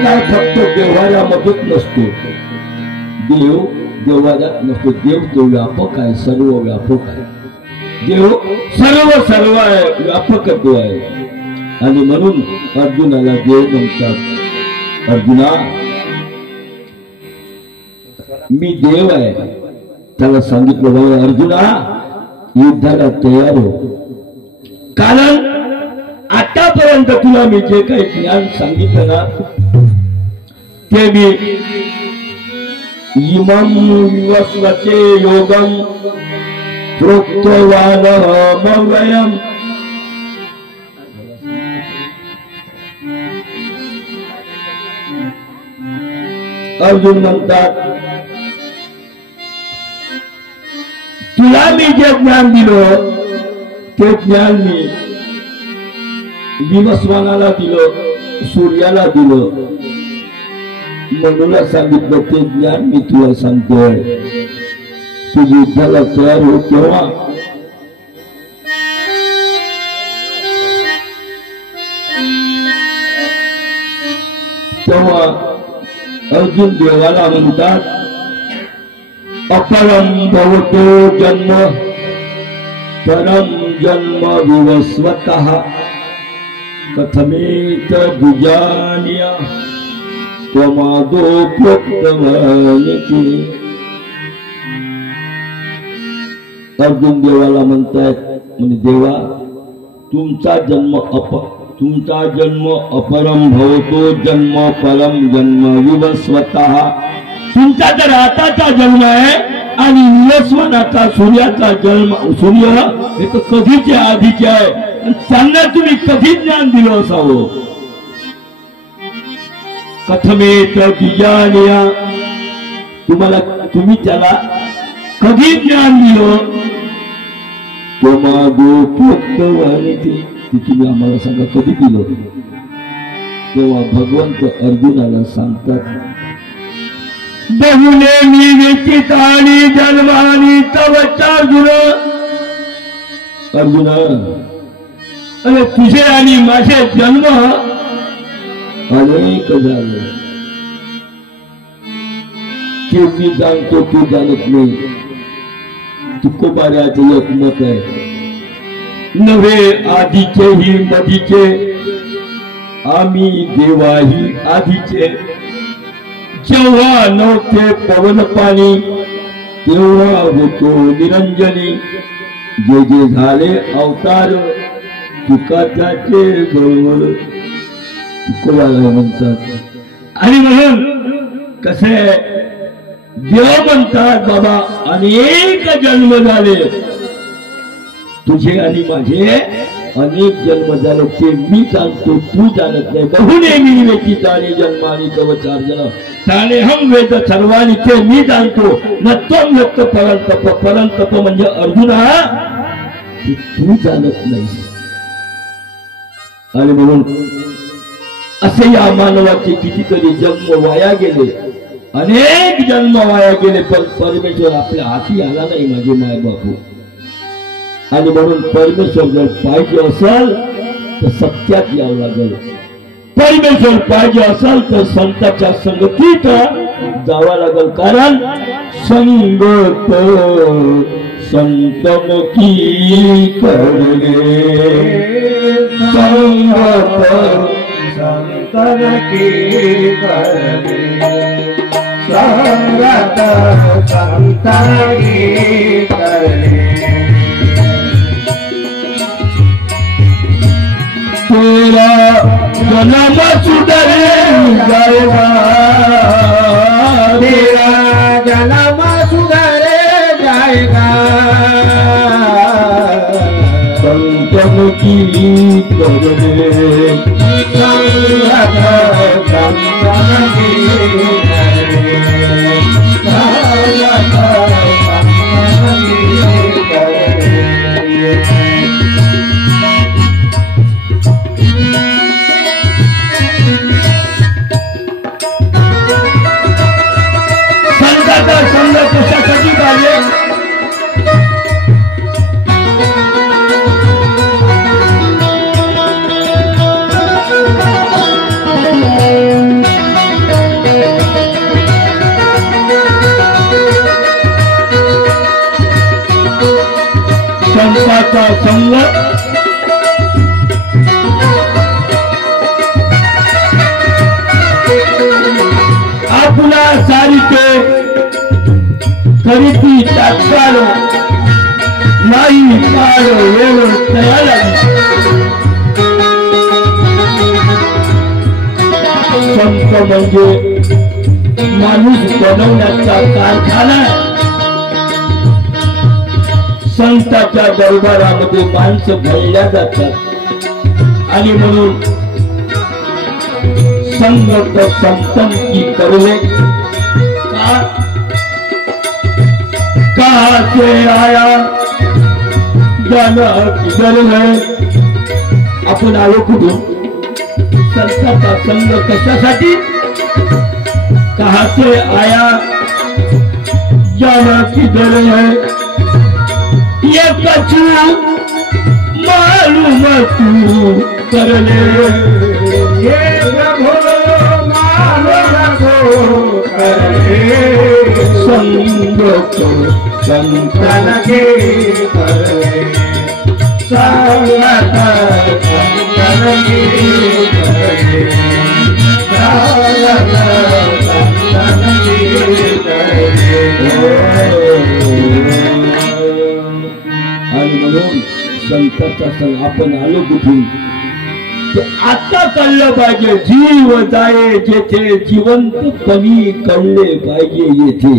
नाही फक्त देवाऱ्यामध्येच नसतो, देव देवाऱ्यात नसतो. देव तो व्यापक आहे, सर्व व्यापक आहे. देव सर्व सर्व आहे, व्यापकत्व आहे. आणि म्हणून अर्जुनाला देव म्हणतात. अर्जुना, मी देव आहे. त्याला सांगितलं बाबा अर्जुना, युद्धाला तयार हो. कारण आतापर्यंत तुला मी जे काही ज्ञान सांगितलं ना, ते मी इमं विवस्वते योगम प्रोक्तवानहमव्ययम्. अर्जुन म्हणतात, तुला मी जे ज्ञान दिलं ते ज्ञान मी विवस्वानाला दिलं, सूर्याला दिलं. म्हणून सांगितलं ते ज्ञान मी तुला सांगतोय. तू युद्धाला तयार हो. तेव्हा अर्जुन देवाला म्हणतात, अपरम भवतो जन्म परम जन्म विवस्वतः कथमेत द्विजानिया त्वमादो प्रोक्तवानिति. अर्जुन देवाला म्हणतात, म्हणजे देवा, तुमचा जन्म अपरम भवतो जन्म परम जन्म विवस्वतः. तुमचा तर आताचा जन्म आहे आणि विवस्वनाचा सूर्याचा जन्म, सूर्य हे तर कधीचे आधीचे आहे. त्यांना तुम्ही कधी ज्ञान दिलं असावं. कथमेत द्विजानिया, तुम्ही त्याला कधी ज्ञान दिलं. त्वमादो प्रोक्तवानिति, तुम्ही आम्हाला सांगा कधी दिलं. तेव्हा भगवंत अर्जुनाला सांगतात, बहुने मी व्यतीतानि जन्मानि तव चार्जुन. अर्जुना, अरे तुझे आणि माझे जन्म अनेक झाले. ते मी जाणतो, तू जाणत नाही. तुकोबाऱ्याचे एक मत आहे, नव्हे आधीचे ही मधीचे, आम्ही देवाही आधीचे. जेव्हा नव्हते पवन पाणी तेव्हा होतो निरंजनी. जे जे झाले अवतार तुका त्याचे बरोबर. तुकोबाला म्हणतात. आणि म्हणून कसे देव म्हणतात, बाबा अनेक जन्म झाले, तुझे आणि माझे अनेक जन्म झाले, ते मी जाणतो, तू जाणत नाही. बहुने मी व्यतीतानि जन्मानि तव चार्जुन तानेहं वेद सर्वाणि. ते मी जाणतो. न त्वं वेत्त परंतप. परंतप म्हणजे अर्जुना, तू जाणत नाहीस. आणि म्हणून असे या मानवाचे कितीतरी जन्म वाया गेले, अनेक जन्म वाया गेले, पण परमेश्वर आपल्या हाती आला नाही माझे माय बापू. आणि म्हणून परमेश्वर जर पाहिजे असेल तर सत्यात यावं लागेल. परमेश्वर पाहिजे असेल तर संतांच्या संगतीत जावं लागेल. कारण संगत संतन की करले, संगत संतन की करले, संगत संतन की करले. तेरा जन्म सुधरे जाएगा, तेरा जन्म सुधरे जाएगा. संतन की करले, संगत संतन की करले, संगत संतन की करले. संघाचा संघ आपला सारिके करीती तात्काळ नाही काळ वेळ तयार संत म्हणजे माणूस बनवण्याचा कारखाना संतांच्या दरबारामध्ये माणसं घडल्या जातात आणि म्हणून संगत संतन की करवे कहाँ से आया जाना किधर है आपण आलो कुठून संतांचा संग कशासाठी कहाँ से आया जाना किधर है ये कछु मालूम तू कर ले ये प्रभु मालूम कर ले संग को संतन के कर ले संगत संतन के कर ले संगत संतन के कर ले आणि म्हणून संतांचा संग आपण आलो कुठून आता कळलं पाहिजे जीव जाये जेथे जिवंतपणी कळले पाहिजे येथे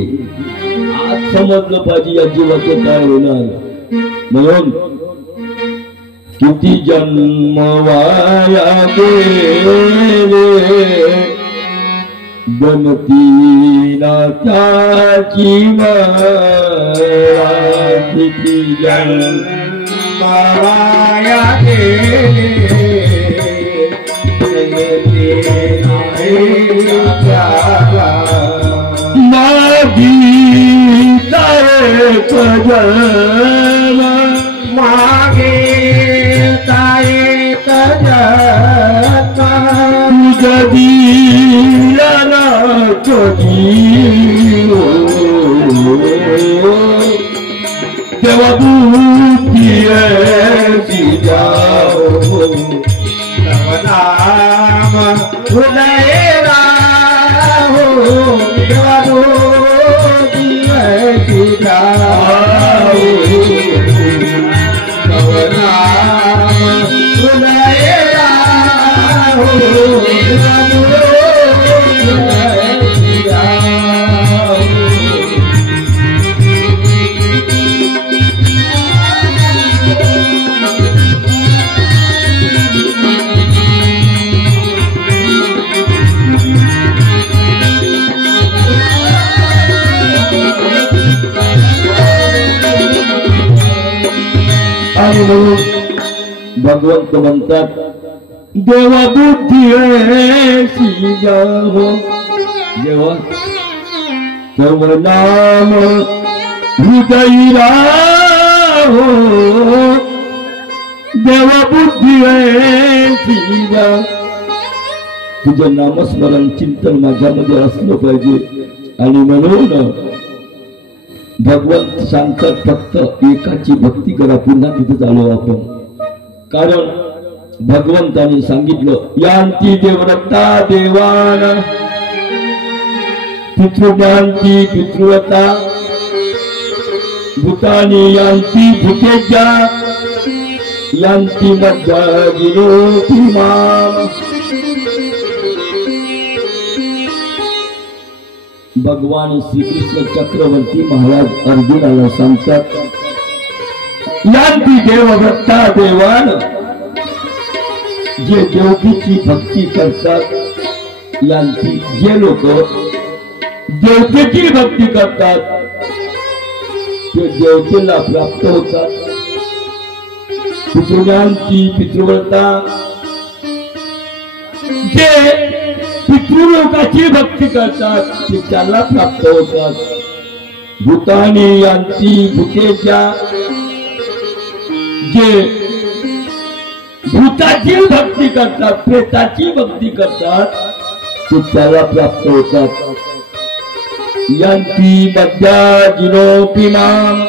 आज समजलं पाहिजे या जीवाचं काय होणार म्हणून किती जन्म वाया गेले गणती नात्याची किती जन्म वाया गेले मागी तारे कजन मागे ताये कजन जदी लना कदी देवा बुद्धि ऐसी जाओ तव नाम हृदय राहो देवा बुद्धि ऐसी जाओ तव नाम हृदय राहो देवा बुद्धि ऐसी जाओ आणि म्हणून भगवंत म्हणतात देवा बुद्धी ऐसी जाओ देवा तव नाम हृदय राहो देवा बुद्धी ऐसी जाओ तुझं नामस्मरण चिंतन माझ्यामध्ये असलं पाहिजे आणि म्हणून भगवंत सांगतात फक्त एकाची भक्ती करा पुन्हा तिथे आलो आपण कारण भगवंताने सांगितलं यांती देवदत्ता देवान पितृज्ञांची पितृवता भूतानी यांती भूतेजा यांती मध्या गिरोती माम भगवान श्रीकृष्ण चक्रवर्ती महाराज अर्जुनाला सांगतात यांती देवदत्ता देवान जे देवकीची भक्ती करतात यांती जे लोक देवतेची भक्ती करतात ते देवतेला प्राप्त होतात पितृज्ञांची पितृव्रता जे पितृलोकाची भक्ती करतात ते त्याला प्राप्त होतात भूतानी यांची भूतेच्या जे भूताची भक्ती करतात प्रेताची भक्ती करतात ते त्याला प्राप्त होतात यांची मध्या जिनोपी माम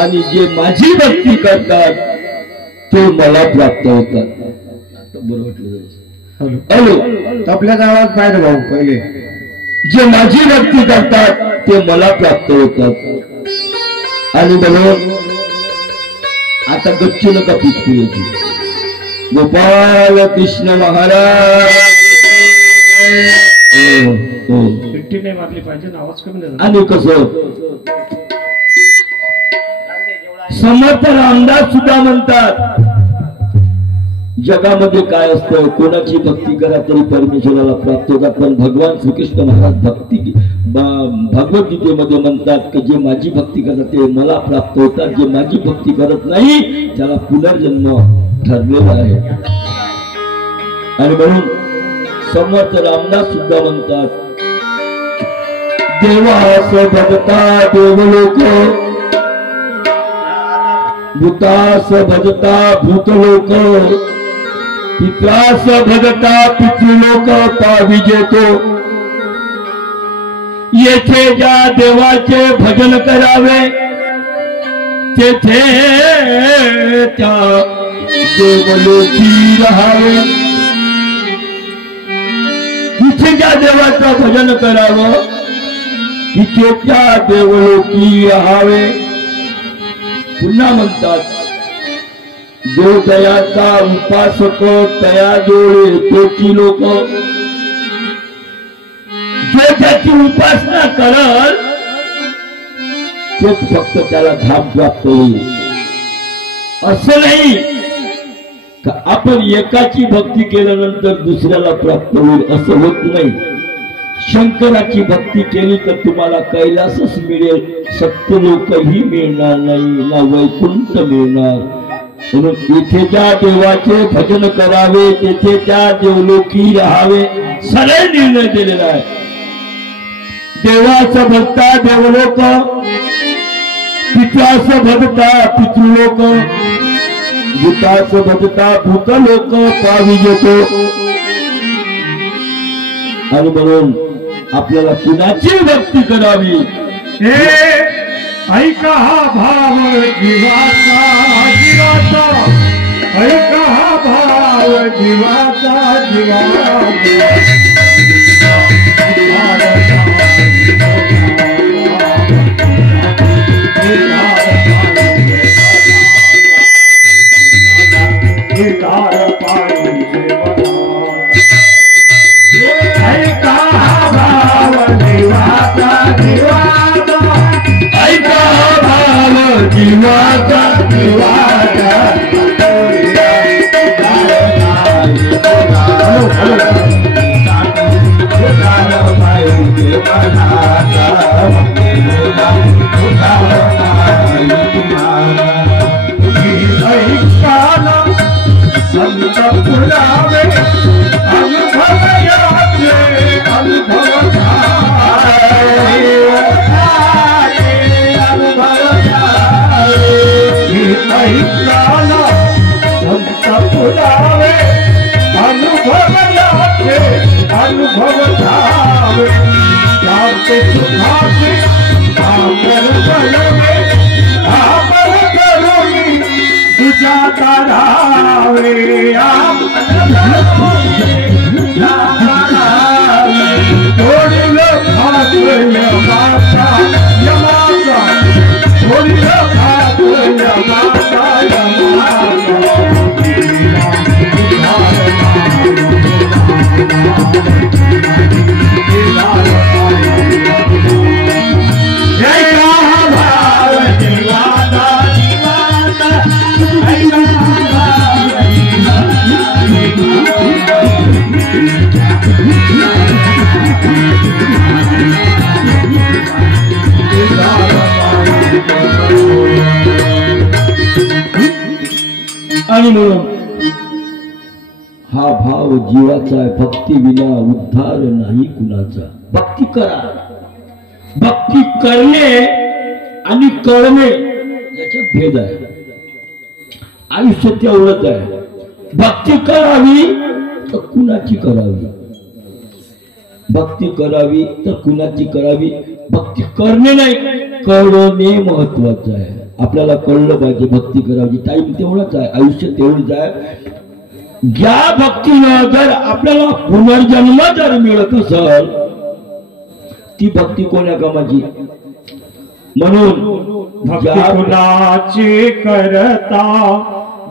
आणि जे माझी भक्ती करतात ते मला प्राप्त होतात. बरं वाटलं. हॅलो, आपल्या गावात पाहिजे भाऊ पहिले. जे माझी भक्ती करतात ते मला प्राप्त होतात. आणि म्हणून आता गच्ची नका पिचपिल्याची. गोपाल कृष्ण महाराज सुट्टी नाही मारली पाहिजे, आवाज कमी नाही. आणि कसं समर्थ रामदास सुद्धा म्हणतात जगामध्ये काय असतं, कोणाची भक्ती करा तरी परमेश्वराला प्राप्त होतात. पण भगवान श्रीकृष्ण महाराज भगवद्गीतेमध्ये म्हणतात की जे माझी भक्ती करतात ते मला प्राप्त होतात, जे माझी भक्ती करत नाही त्याला पुनर्जन्म ठरलेला आहे. आणि म्हणून समर्थ रामदास सुद्धा म्हणतात देवास भजता देवलोक, भूतास भजता भूतलोक, पित्रास भजता पितृलोक पाविजेतो. येथे ज्या देवाचे भजन करावे तेथे त्या देवलोकी राहावे. इथे ज्या देवाचं भजन करावं तिथे त्या देवलोकी राहावे. पुन्हा म्हणतात जो दयाचा उपासक तया जोडे तोची लोक. जो त्याची उपासना करल तोच फक्त त्याला धाम प्राप्त होईल. असं नाही का आपण एकाची भक्ती केल्यानंतर दुसऱ्याला प्राप्त होईल, असं होत नाही. शंकराची भक्ती केली तर तुम्हाला कैलासच मिळेल, सत्यलोकही मिळणार नाही, ना वैकुंठ मिळणार. म्हणून इथे ज्या देवाचे भजन करावे तेथे त्या देवलोकी राहावे, सरळ निर्णय दिलेला आहे. देवास भक्ता देवलोक, पित्रास भक्ता पितृलोक, भूतास भक्ता भूतलोक पाविजेतो. आणि म्हणून आपल्याला कुणाची भक्ती करावी हे ऐका हा भाव जीवाचा, जीवाचा ऐका हा भाव जीवाचा, जीवाचा. आणि म्हणून हा भाव जीवाचा आहे. भक्ती विना उद्धार नाही कुणाचा. भक्ती करा. भक्ती करणे आणि करणे याच्यात भेद आहे. आयुष्य तेवढंच आहे. भक्ती करावी तर कुणाची करावी, भक्ती करावी तर कुणाची करावी. भक्ती करणे नाही, करणे महत्वाचं आहे. आपल्याला कळलं पाहिजे भक्ती करावी. टाइम तेवढाच आहे, आयुष्य तेवढंच आहे. ज्या भक्तीनं जर आपल्याला पुनर्जन्म जर मिळत असेल ती भक्ती कोण्या कामाची. म्हणून भक्ती कुणाची करता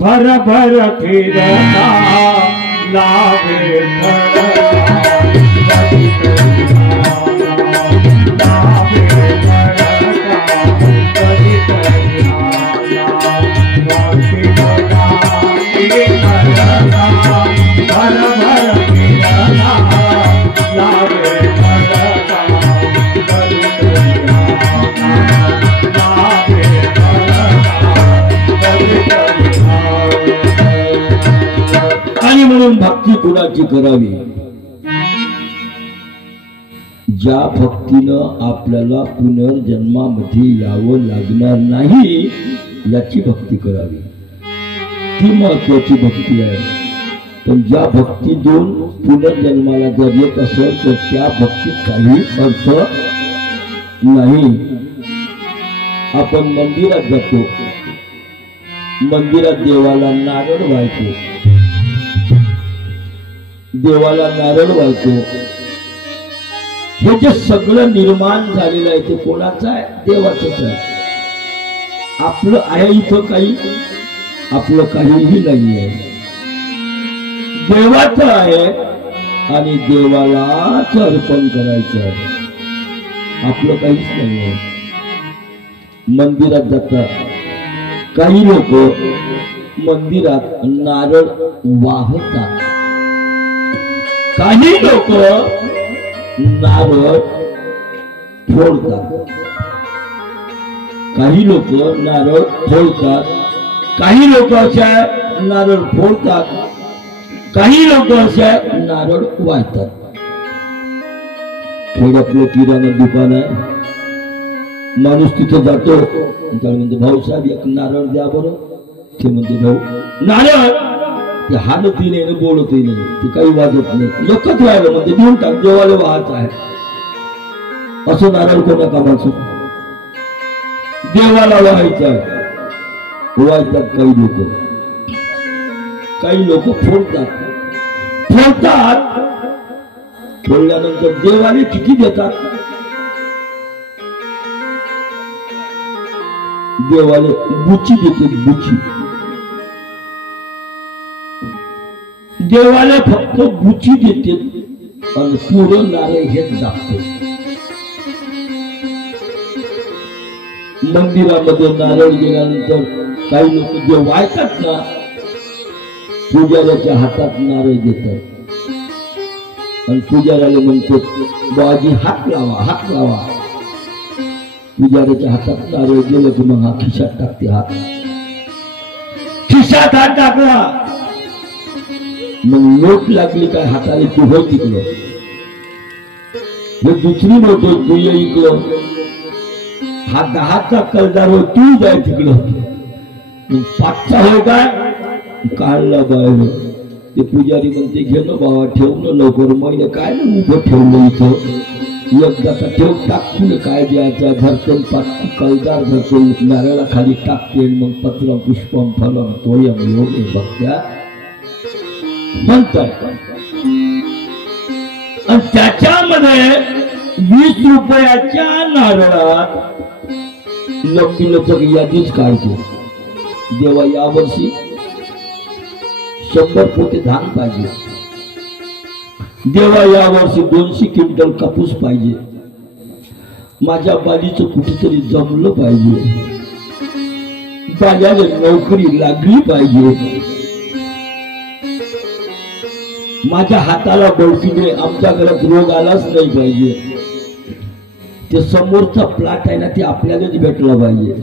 भर भर फिरता लावे आणि म्हणून भक्ती कुणाची करावी. ज्या भक्तीनं आपल्याला पुनर्जन्मामध्ये यावं लागणार नाही याची भक्ती करावी. ती महत्वाची भक्ती आहे. पण ज्या भक्तीतून पुनर्जन्माला जर येत असेल तर त्या भक्तीत काही अर्थ नाही. आपण मंदिरात जातो, मंदिरात देवाला नारळ वाहतो, देवाला नारळ वाहतो. हे जे सगळं निर्माण झालेलं आहे ते कोणाचं आहे. देवाचंच आहे. आपलं आहे इथं काही, आपलं काहीही नाही आहे. देवाचं आहे आणि देवालाच अर्पण करायचं आहे. आपलं काहीच नाही आहे. मंदिरात जातात काही लोक, मंदिरात नारळ वाहतात. काही लोक नारळ फोडतात. काही लोक नारळ फोडतात, काही लोक अशा नारळ फोडतात, काही लोक अशा नारळ वाहतात. खेड्यातलं किराणा दुकान आहे. माणूस तिथे जातो, त्याला म्हणतो भाऊसाहेब एक नारळ द्या बरं. ते म्हणते भाऊ नारळ. ते हालतही नाही ना बोलतही नाही, ते काही वाजत नाही. एकच व्हायला म्हणजे देऊन टाक, देवाला वाहायचं आहे. असं नारळ कोणा कामाचं. देवाला वाहायचं आहे. वाहतात काही लोक, काही लोक फोडतात. फोडतात, फोडल्यानंतर देवाला किती देतात. देवाला बुची देते, बुची. देवाला फक्त बुची देते आणि पुरं नारळ हेच दाखते. मंदिरामध्ये नारळ गेल्यानंतर काही लोक जे वाहतात ना, पुजाऱ्याच्या हातात नारळ देतात आणि पुजाऱ्याला म्हणतात बाजी हात लावा, हात लावा. पुजाऱ्याच्या हातात नारळ गेलं की मग हा खिशात टाकते. हात खिशात हात टाकला मग नोट लागली काय हाताने तू हो तिकलं. हे दुसरी नोट तू ये इकलं. हा 10चा कर्जदार हो तू जाय तिकडं. 5चा हो काय काढला बाहेर. ते पुजारी म्हणते घे ना बाबा, ठेव ना लवकर. मग काय ना उभं ठेवलं इथं. एकदाचा ठेव टाकून काय द्यायचा. धरतून 5 कर्जदार धरतून नारळा खाली टाकते. मग पत्र पुष्पम फलम तोयम योगे भक्त्या म्हणतात. आणि त्याच्यामध्ये 20 रुपयाच्या नारळात लंबीलचक यादीच काढतो. देवा यावर्षी 100 पोते धान पाहिजे. देवा यावर्षी 200 क्विंटल कापूस पाहिजे. माझ्या बालीचं कुठेतरी जमलं पाहिजे. बाल्याला नोकरी लागली पाहिजे. माझ्या हाताला बळकीने आमच्या घरात रोग आलाच नाही पाहिजे. ते समोरचा प्लॉट आहे ना, ते आपल्यालाच भेटला पाहिजे.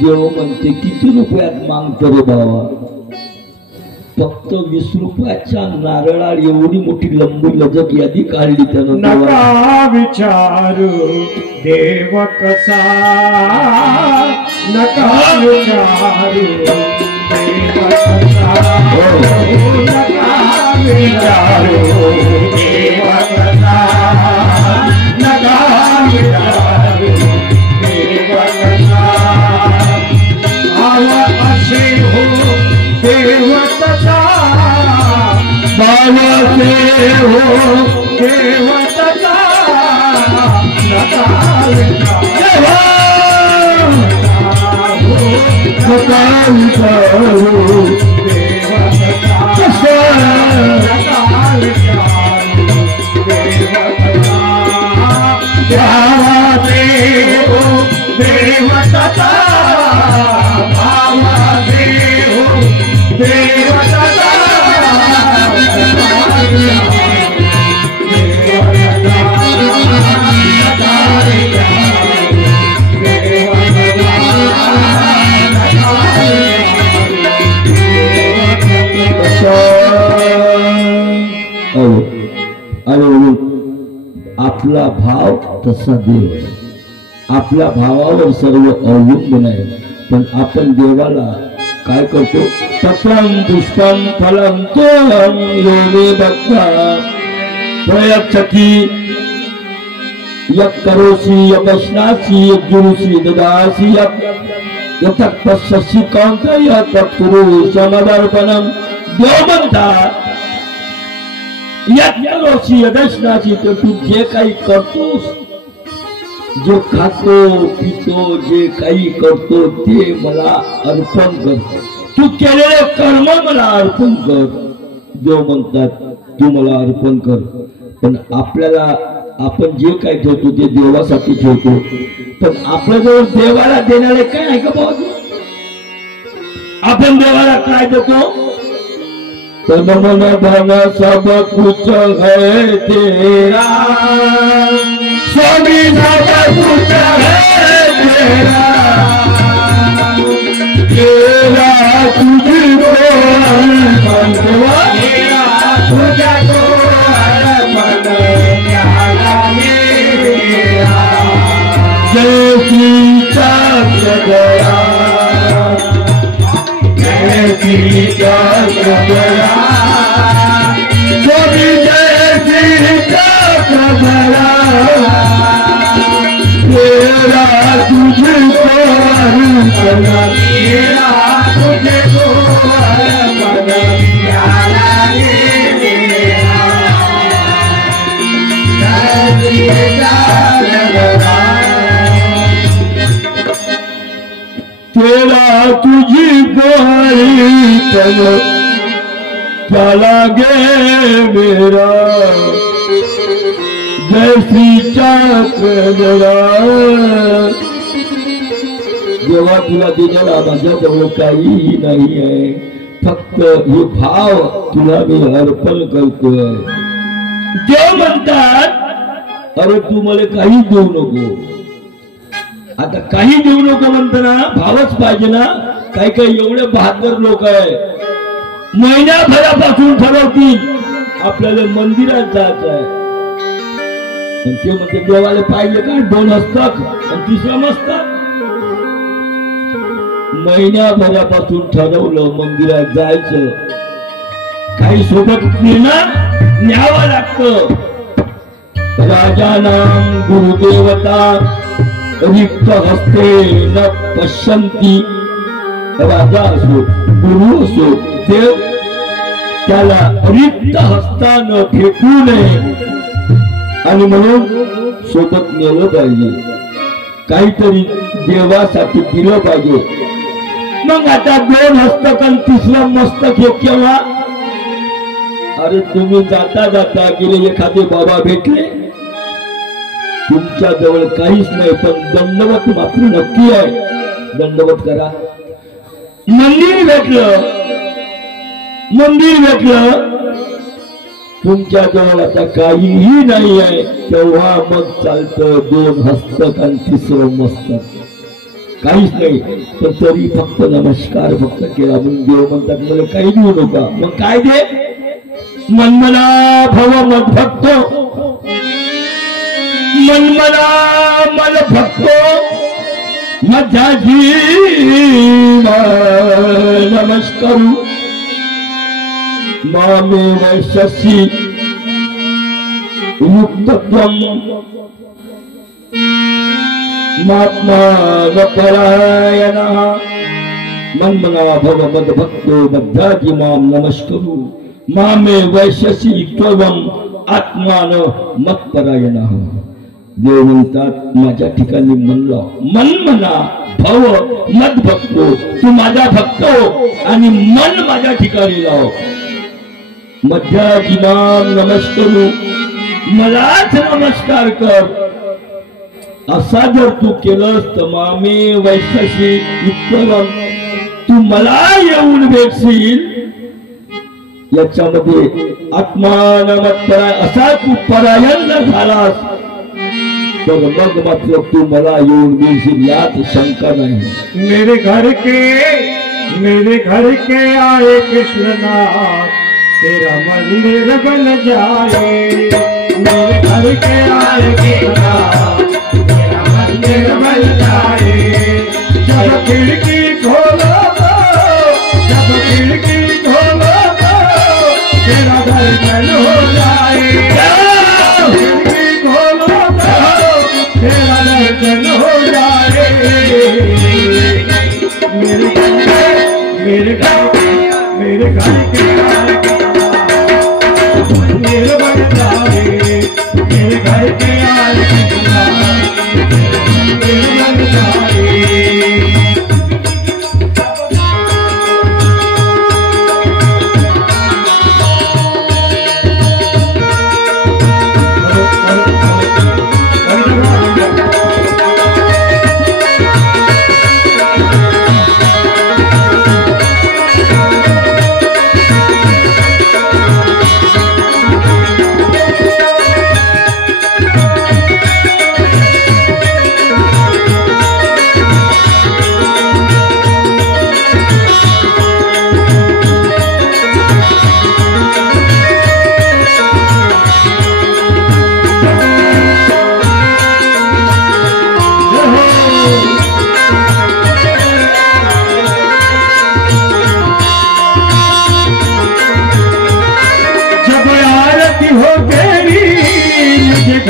देव म्हणते किती रुपयात मागतो रे बाबा. फक्त 20 रुपयाच्या नारळात एवढी मोठी लंबी लजक यादी काढली त्यानं. नका विचारू देव कसा, नका विचारू देव कसा, नका विचारू देव कसा, नका विचारू देव कसा. देव देवता आपला भाव तसा देव आहे. आपल्या भावावर सर्व अवलंबून आहे. पण आपण देवाला काय करतो? पत्रं पुष्पं फलं तोयं यो मे भक्तः प्रयच्छति यत् करोषि यपश्नासि यज्जुषि ददासि यत् तत्पश्यसि कौन्तेय तत्कुरु समर्पणं. देव म्हणतात यज्ञरोषी यदशनाची, तर तू जे काही करतोस, जे खातो पितो, जे काही करतो ते मला अर्पण कर. तू केलेले कर्म मला अर्पण कर. देव म्हणतात तू मला अर्पण कर. पण आपल्याला आपण जे काही ठेवतो ते देवासाठी ठेवतो. पण आपल्याजवळ देवाला देणारे काय आहे का भाऊ? आपण देवाला काय देतो? तन मन धन सब कुछ है तेरा, स्वामी सब कुछ है तेरा, तेरा तुझको अर्पण, तेरा तुझको अर्पण प्यारा मेरा. जैसी चक्र गया जैसी चक्र गया, स्वामी जैसी चक्र गया, तेरा तुझको अर्पण, तेरा तुझको अर्पण प्यारा मेरा. जैसी चक्र गया तेरा तुझी गोरी चलो क्या लागे मेरा. जैसी चक्र गया. देवा तुला दिलेला माझ्याजवळ काहीही नाही आहे. फक्त हे भाव तुला मी अर्पण करतोय. देव म्हणतात अरे तू मला काही देऊ नको. आता काही देऊ नको म्हणताना भावच पाहिजे ना. काही काही एवढे बहादर लोक आहे, महिन्याभरापासून ठरवतील आपल्याला मंदिरात जायचं आहे. ते म्हणते देवाला पाहिजे का 2 हस्तक आणि 3रं मस्तक. महिन्याभरापासून ठरवलं मंदिरात जायचं. काही सोबत न्यावं लागतं. राजा नाम गुरुदेवता रिक्त हस्ते न पश्यंती. राजा असो गुरु असो देव त्याला रिक्त हस्तानं फेकू नये आणि म्हणून सोबत नेलं पाहिजे. काहीतरी देवासाठी दिलं पाहिजे. मग आता 2 हस्तक आणि 3रं मस्तक हे केव्हा? अरे तुम्ही जाता जाता गेले एखादे बाबा भेटले, तुमच्या जवळ काहीच नाही पण दंडवत मात्र नक्की आहे. दंडवत करा. मंदिर भेटलं तुमच्या जवळ आता काहीही नाही आहे, तेव्हा मग चालतं 2 हस्तक आणि 3रं मस्तक. काहीच नाही पण तरी फक्त नमस्कार फक्त केला म्हणून देव म्हणतात मला काही देऊ नका. मग काय दे? मनमना भव मद्भक्त, मनमना मल भक्तो मध्याजी नमस्कारू मामे वैश्यसी युक्तत्वम महात्मा परायणः. मनमना भव मद्भक्तो मध्याजी माम नमस्कारू. मामे वैश्यसी त्वम आत्मान मत्परायण. देव म्हणतात माझ्या ठिकाणी मन लाव. मन म्हणा भव मत भक्तो. तू माझा भक्त हो आणि मन माझ्या ठिकाणी लाव. मध्या जिमाम नमस्करू. मलाच नमस्कार कर. असा जर तू केलंस तर मामे वैश्यसी उत्तम. तू मला येऊन भेटशील. याच्यामध्ये आत्मानमत्पराय असा तू परायण जर झालास तर मग मात्र तू मला येऊन मिळशील यात शंका नाही. मेरे घर के आए कृष्णनाथ तेरा मंदिर बन जाए. मेरे घर के आए कृष्णनाथ तेरा मंदिर बन जाए. जब खिड़की खोलो तो तेरा दर्शन हो जाए. खिड़की खोलो तो तेरा दर्शन हो जाए. मेरे घर के मंदिर बन जाए. मेरे घर के मंदिर बन जाए.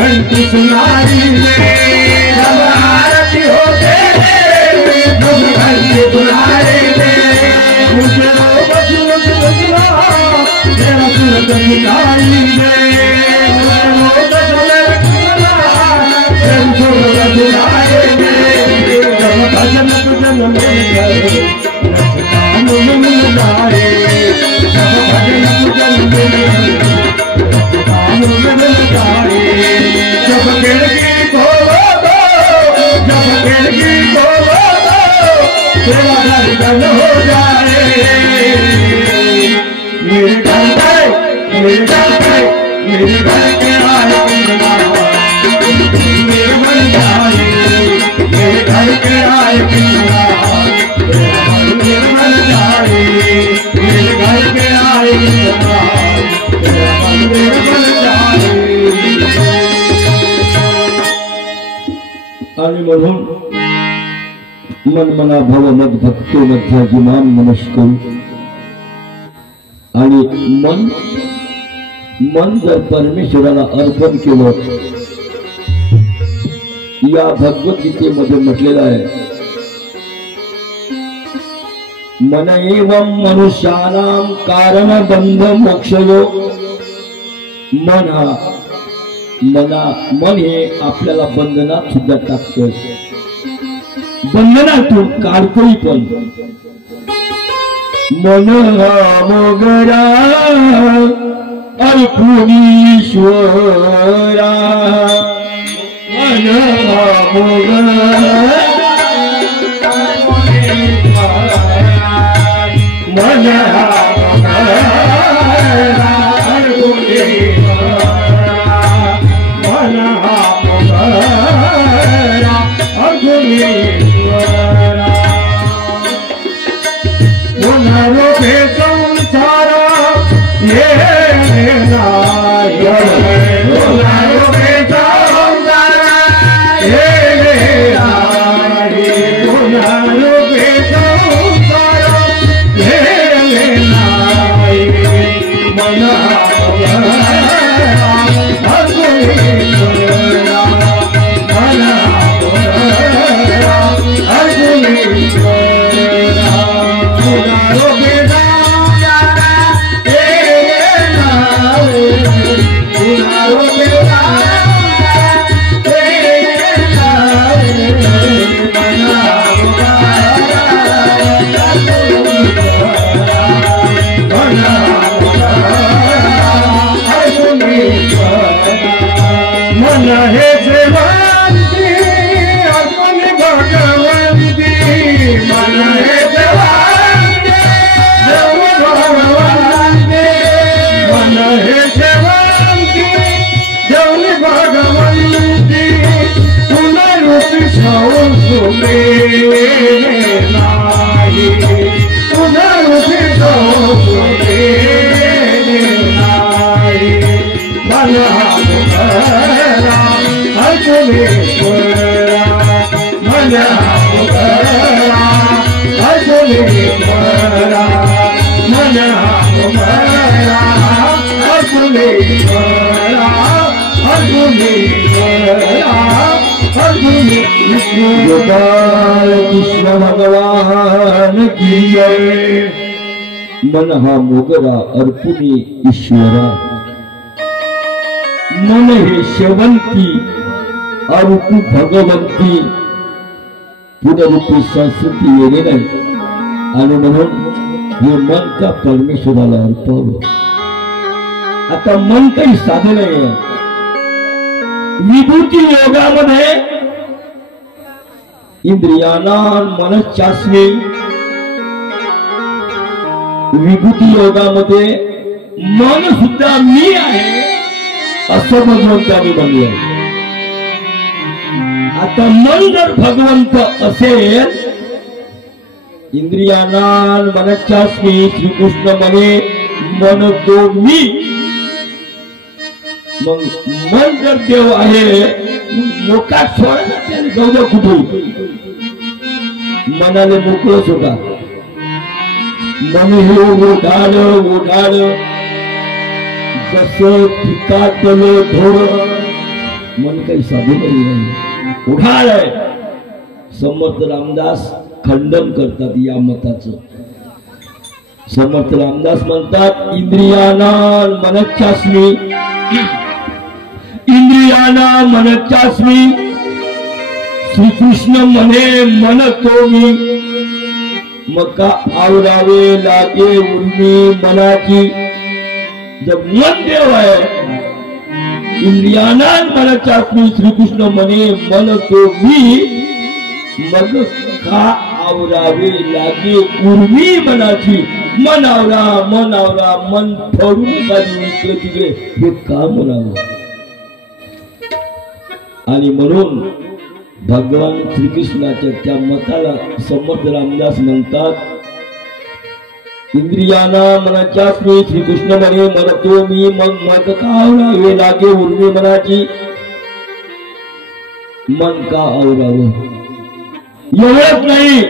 घंटी सुनारी में जब आरती हो तेरे तुम घंटी सुनारे में मुझे तेरा सूरत दिखाई दे. जब भजन तुझन मिल गए मिल जाए. जब भजन तुझन मिल गए मिल जाए. जब खिड़की खोलो तो तेरा दर्शन हो जाए. मेरे घर के आए मेरे बन जाए. मेरे घर के आए मेरे बन जाए. मेरे घर के आए मेरे बन जाए. आणि म्हणून मनमना भव मद भक्तो मध्या जिमाम नमस्करू. आणि मन जर परमेश्वराला अर्पण केलं. या भगवद्गीतेमध्ये म्हटलेलं आहे मन एवं मनुष्यानां कारण बंध मोक्षयो. मन हे आपल्याला बंधनात सुद्धा टाकतोय. बंधनातून काढतोय पण. मन हा मोगरा ऐकून ईश्वरा. मन हा मोगरा मन हा संसारा हे सेवंती अर्पण भगवंती मन हे सेवंती देव भगवंती मन हे सेवंती देव भगवंती पुनरुक्ती संसुले नाही पुनरुक्ती संसुले नाही मन मुखरा अर्जुनेश्वरा मन मुखरा अर्जुनेश्वरा मन मुखरा अर्जुनेश्वरा अर्जुनेश्वरा गोपाल कृष्ण भगवान की जय। मन हा मोगरा अर्पुनी ईश्वरा मन हे शेवंती अरूपी भगवंती पुनरूपी संस्कृती वेगळे नाही आणि म्हणून हे मन का परमेश्वराला अर्पावं। आता मन काही साधं नाही आहे। विभूती योगामध्ये इंद्रियांना मनश्चासनी विभूती योगामध्ये मन सुद्धा मी आहे असं भगवंतानी म्हणले। आता मन जर भगवंत असेल इंद्रियांना मनश्चासनी श्रीकृष्ण म्हणे मन तो मी मग मन जर देव आहे मोकाट सोडा त्याने जाऊ कुठे मनाले मोकळं सोडा मन हे ओढाड ओढाड जसं पिकातलं ढोर मन काही साधू नाही उघाड आहे। समर्थ रामदास खंडन करतात या मताचं। समर्थ रामदास म्हणतात इंद्रियांना मनश्चासनी इंद्रियांना मनश्चासनी श्रीकृष्ण म्हणे मन तो मी मग का आवरावे लागे उर्मी मनाची। जब मन देव आहे इंद्रियांना मनश्चासनी श्रीकृष्ण म्हणे मन तो मी मग का आवरावे लागे उर्मी मनाची। मन आवरा मन फोडू नका इकडे तिकडे हे का म्हणावं। आणि म्हणून भगवान श्रीकृष्णाच्या त्या मताला समर्थ रामदास म्हणतात इंद्रियांना मनश्चासनी श्रीकृष्ण म्हणे मन तो मी मग का आवरावे लागे उर्मी मनाची। मन का आवरावं एवढंच नाही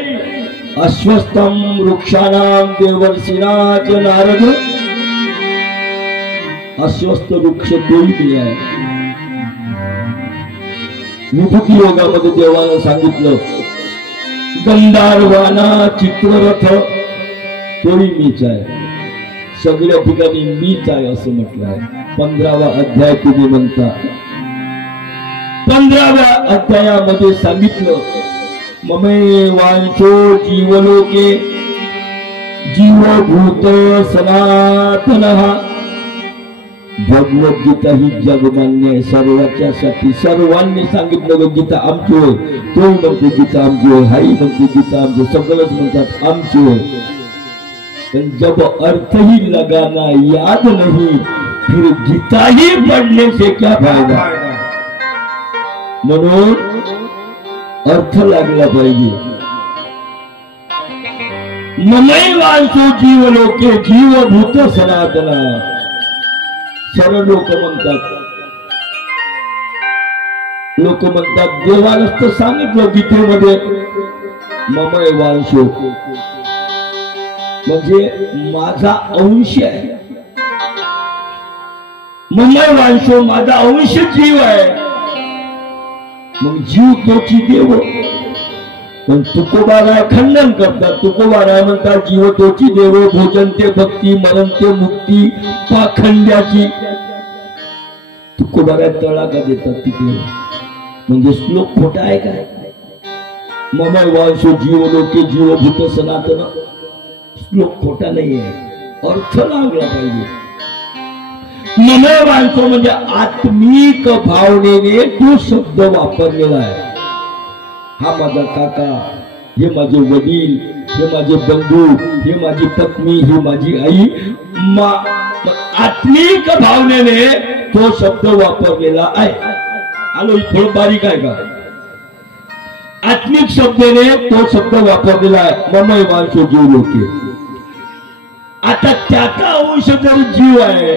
अश्वस्थम वृक्षाणाम देवर्षीनाच नारद अश्वस्थ वृक्ष तोही आहे। विभूती योगामध्ये देवाला सांगितलं गंधारवाना चित्ररथ तोही मीच आहे सगळ्या ठिकाणी मीच आहे असं म्हटलं आहे। 15वा अध्याय तुम्ही म्हणता 15व्या अध्यायामध्ये सांगितलं ममे वांशो जीवलोके जीवभूत सनातनः भगवद्गीता ही जगमान्य सर्वांच्यासाठी सर्वांनी सांगितलं गीता आमची होय तोही म्हणते गीता आमची होय हाई म्हणते गीता आमची सगळंच म्हणतात आमची होय पण जब अर्थ ही लगाना याद नहीं फिर गीता ही पढ़ने से क्या फायदा। म्हणून अर्थ लागला पाहिजे। ममैवांशो जीवलोके जीवभूत सनातन सर्व लोक म्हणतात देवालाच तर सांगितलं गीतेमध्ये ममैवांशो म्हणजे माझा अंश आहे। ममैवांशो माझा अंश जीव आहे मग जीव तोची देव पण तुकोबाराय खंडन करतात। तुकोबाराय म्हणतात जीव तोची देव भोजन ते भक्ती मरण ते मुक्ती पाखंड्याची। तुकोबाराय तळाका देतात तिकडे म्हणजे श्लोक खोटा आहे काय। ममैवांशो जीवलोके जीवभूत सनातन श्लोक खोटा नाही आहे अर्थ लागला पाहिजे। मनोवांचो म्हणजे आत्मिक भावनेने तो शब्द वापरलेला आहे. हा माझा काका, हे माझे वडील, हे माझे बंधू, हे माझी पत्नी, ही माझी आई, आत्मिक भावनेने तो शब्द वापरलेला आहे. आलो थोडं बारीक आहे का? आत्मिक शब्दाने तो शब्द वापरलेला आहे. ममय वांशो जीव लोके. आता त्याचा अंश जर जीव आहे,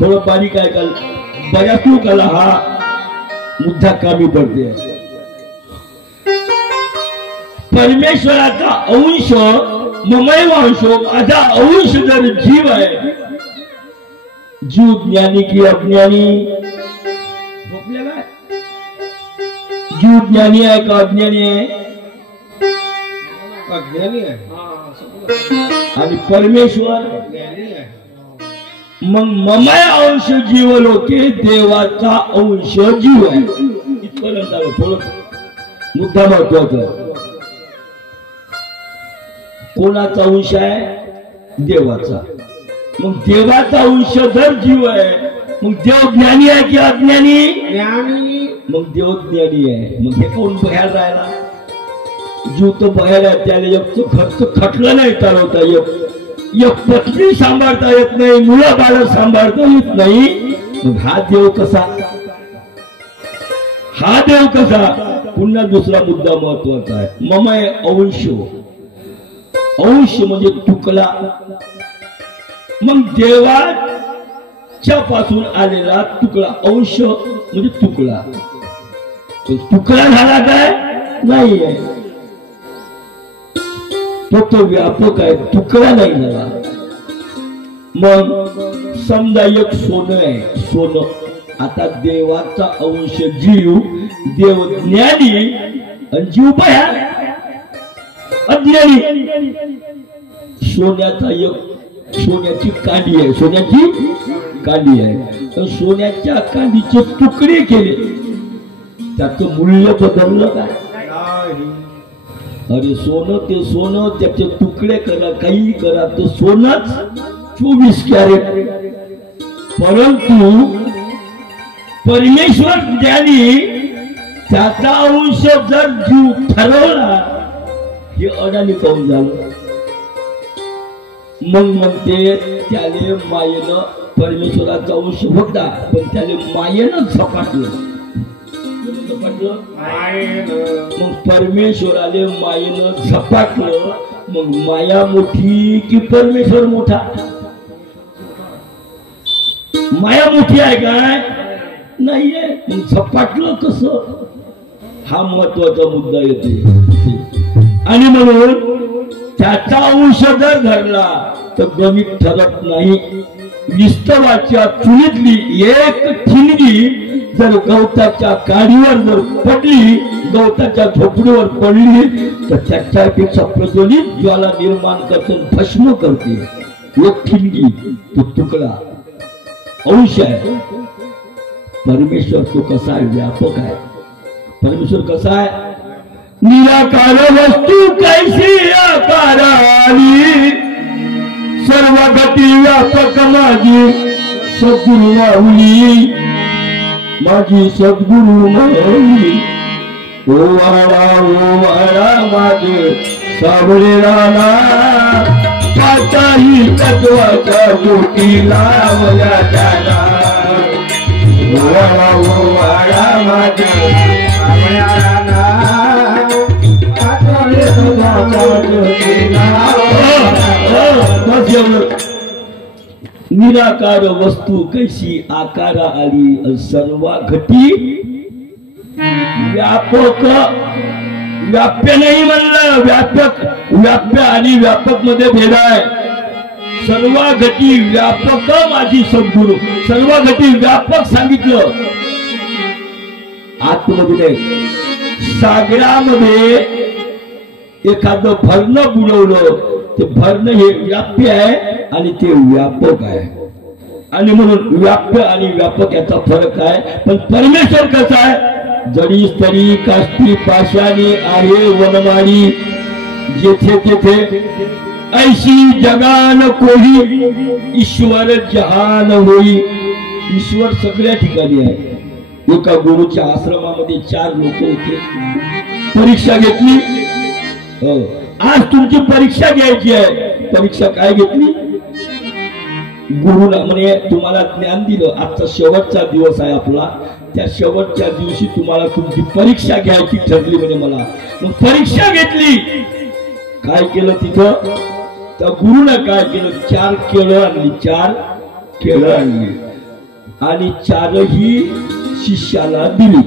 थोडं बारीक आहे का? बऱ्याच लोकांना हा मुद्दा कामी पडते. परमेश्वराचा अंश ममय वांशो, माझा अंश जर जीव आहे, जीव ज्ञानी की अज्ञानी? जीव ज्ञानी आहे का अज्ञानी आहे? अज्ञानी आहे. आणि परमेश्वर ज्ञानी आहे. मग ममय अंश जीव लोके, देवाचा अंश जीव आहे. इथपर्यंत आलं. थोडं मुद्दा महत्वाचा. कोणाचा अंश आहे? देवाचा. मग देवाचा अंश जर जीव आहे, मग देव ज्ञानी आहे की अज्ञानी? ज्ञानी. मग देव ज्ञानी आहे. मग हे कोण बाहेर राहिला? जीव तो बाहेर आहे. त्याला एक खर्च खटलं नाही चालवता येत, एक पत्नी सांभाळता येत नाही, मुलं बाळ सांभाळता येत नाही. मग हा देव कसा? हा देव कसा? पुन्हा दुसरा मुद्दा महत्वाचा आहे. ममय अंश. अंश म्हणजे तुकडा. मग देवाच्या पासून आलेला तुकडा. अंश म्हणजे तुकडा. तुकडा झाला काय? नाही आहे. तो व्यापक आहे, तुकडा नाही झाला. मग समजा एक सोनं आहे. सोनं आता देवाचा अंश जीव, देव ज्ञानी आणि जीव बाहेर अज्ञानी. सोन्याचा एक, सोन्याची कांडी आहे, सोन्याची कांडी आहे. तर सोन्याच्या कांडीचे तुकडे केले, त्याचं मूल्य बदललं काय? अरे सोनं ते सोनं, त्याचे तुकडे करा, काही करा, तर सोनच 24 कॅरेट. परंतु परमेश्वर ज्ञानी, त्याचा अंश जर जीव ठरवला, हे अडाणी काऊन झालं? मग म्हणते त्याने मायेनं, परमेश्वराचा अंश होता पण त्याने मायेनं झपाटलं. मग परमेश्वराने मायेनं झपाटलं. मग माया मोठी की परमेश्वर मोठा? माया मोठी आहे काय? नाहीये. मग झपाटलं कसं? हा महत्वाचा मुद्दा येते. आणि म्हणून त्याचा अंश जर धरला तर गणित ठरत नाही. निस्तवाच्या चुलीतली एक ठिणगी जर गवताच्या काडीवर जर पडली, गवताच्या झोपडीवर पडली, तर त्याच्यापेक्षा प्रज्वलित ज्वाला निर्माण करते, भस्म करते. एक ठिणगी, तो तुकडा अंश आहे. परमेश्वर तो कसा आहे? व्यापक आहे. परमेश्वर कसा आहे? निराकार वस्तू कैसी आकाराली, सर्व गती व्यापक माझी सद्गुरु माऊली, माझी सद्गुरु माऊली. ओवाळा माझे सावळे राणा, पाताही तत्वाच्या गोटी लावल्या त्याला. ओवाळा माझे सावळे राणा, निराकार वस्तू कैसी आकारा आली, सर्वा घटी व्यापक. व्याप्य नाही म्हणलं, व्यापक. व्याप्य आणि व्यापक मध्ये भेद आहे. सर्व घटी व्यापक माझी सद्गुरु. सर्व घटी व्यापक सांगितलं. आतमध्ये सागरामध्ये एखादं भरणं बुडवलं, ते भरणं हे व्याप्य आहे आणि ते व्यापक आहे. आणि म्हणून व्याप्य आणि व्यापक याचा फरक आहे. पण परमेश्वर कसा आहे? जडी स्तरी काष्टी पाशाणी आहे वनमाळी, जेथे तेथे ऐशी जगान कोही, ईश्वर जहान होई. ईश्वर सगळ्या ठिकाणी आहे. एका गुरुच्या आश्रमामध्ये 4 लोक होते. परीक्षा घेतली. आज तुमची परीक्षा घ्यायची आहे. परीक्षा काय घेतली? गुरुला म्हणे तुम्हाला ज्ञान दिलं, आजचा शेवटचा दिवस आहे आपला, त्या शेवटच्या दिवशी तुम्हाला तुमची परीक्षा घ्यायची ठरली म्हणे मला. मग परीक्षा घेतली. काय केलं तिथं? त्या गुरुनं काय केलं? 4 केळं आणली. 4 केळं आणली आणि 4ही शिष्याला दिली.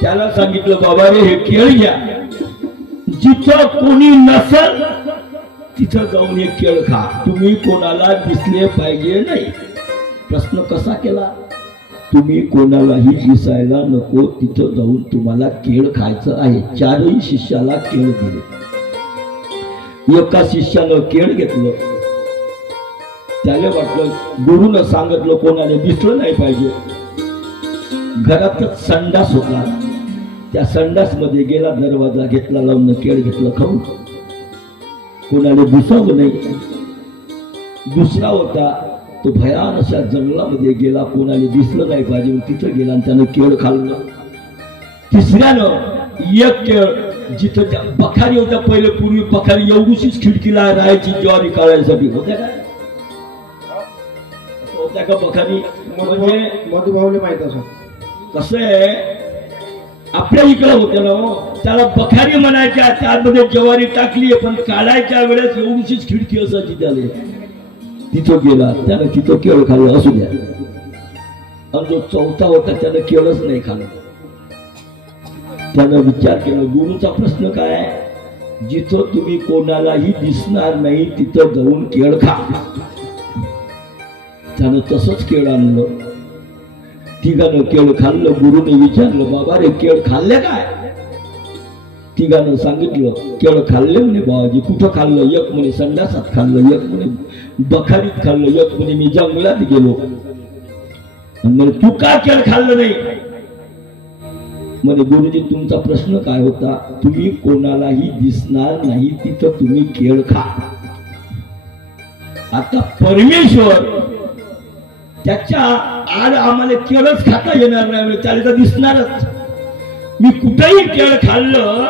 त्याला सांगितलं बाबा रे हे केळ घ्या, जिथं कोणी नसल तिथं जाऊन एक केळ खा, तुम्ही कोणाला दिसले पाहिजे नाही. प्रश्न कसा केला? तुम्ही कोणालाही दिसायला नको, तिथं जाऊन तुम्हाला केळ खायचं आहे. 4ही शिष्याला केळ दिले. एका शिष्यानं केळ घेतलं. त्याला वाटलं गुरुनं सांगितलं कोणाला दिसलं नाही पाहिजे. घरातच संडास होता. त्या संडास मध्ये गेला, दरवाजा घेतला लावून, केळ घेतलं खाऊन, कोणाला दिसावं नाही. दुसरा होता तो भयान अशा जंगलामध्ये गेला, कोणाला दिसलं नाही पाहिजे, तिथं गेला आणि त्यानं केळ खाल्लं. तिसऱ्यानं एक केळ, जिथं बखारी होत्या, पहिले पूर्वी बखारी एवढीशीच खिडकीला राहायची ज्वारी काढायसाठी, होत्या काय? होत्या का बखारी? म्हणजे मधुभाऊला माहित असं कसं आहे, आपल्या इकडे होत्या ना, त्याला बखारी म्हणायच्या. त्यामध्ये ज्वारी टाकली, पण काढायच्या वेळेस एवढीशीच खिडकी असायची त्याला. तिथं गेला, त्यानं तिथं केळ खाल्लं. असू द्या. आणि जो चौथा होता त्यानं केळच नाही खाल्लं. त्यानं विचार केला गुरुचा प्रश्न काय आहे? जिथं तुम्ही कोणालाही दिसणार नाही तिथं जाऊन केळ खा. त्यानं तसंच केळ आणलं. तिघानं केळ खाल्लं. गुरुने विचारलं बाबा रे केळ खाल्ले काय? तिघानं सांगितलं केळ खाल्ले म्हणे बाबाजी. कुठं खाल्लं? एक म्हणे संडासात खाल्लं, एक म्हणे बखारीत खाल्लं, एक म्हणे मी जंगलात गेलो. म्हणे तू का केळ खाल्लं नाही? म्हणे गुरुजी तुमचा प्रश्न काय होता? तुम्ही कोणालाही दिसणार नाही तिथं तुम्ही केळ खा. आता परमेश्वर त्याच्या आड आम्हाला केळच खाता येणार नाही, त्याला तर दिसणारच. मी कुठेही केळ खाल्लं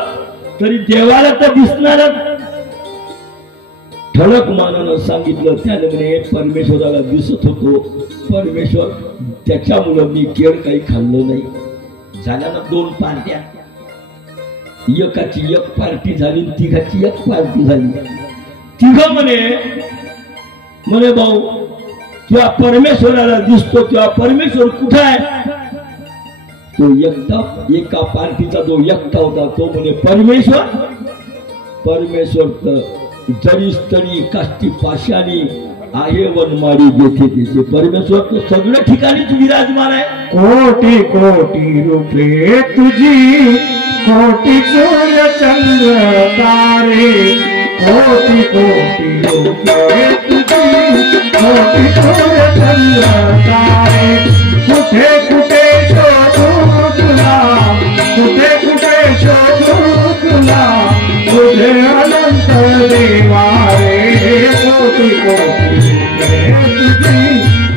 तरी देवाला तर दिसणारच. ठळक मानानं सांगितलं. त्याने म्हणे परमेश्वराला दिसत होतो, परमेश्वर त्याच्यामुळं मी केळ काही खाल्लं नाही. झाल्या ना 2 पार्ट्या. एकाची 1 पार्टी झाली, तिघाची 1 पार्टी झाली. तिघ म्हणे भाऊ किंवा परमेश्वराला दिसतो किंवा परमेश्वर कुठे आहे? तो एकटा, एका पार्टीचा जो एकटा होता तो म्हणे परमेश्वर. परमेश्वर तर जरी तरी काष्टी पाशानी आहे वनमाळी जेथे तेथे. परमेश्वर तो सगळ्या ठिकाणीच विराजमान आहे. कोटी कोटी रूपे तुझी, कोटी सूर्य चंद्र तारे, कोटी कोटी रूपे तुझी, कोटी सूर्य चंद्र तारे. कुठे कुठे शोधू तुला, कुठे कुठे शोधू तुला, तुझे अनंत देवा रे. कोटी कोटी तुझी,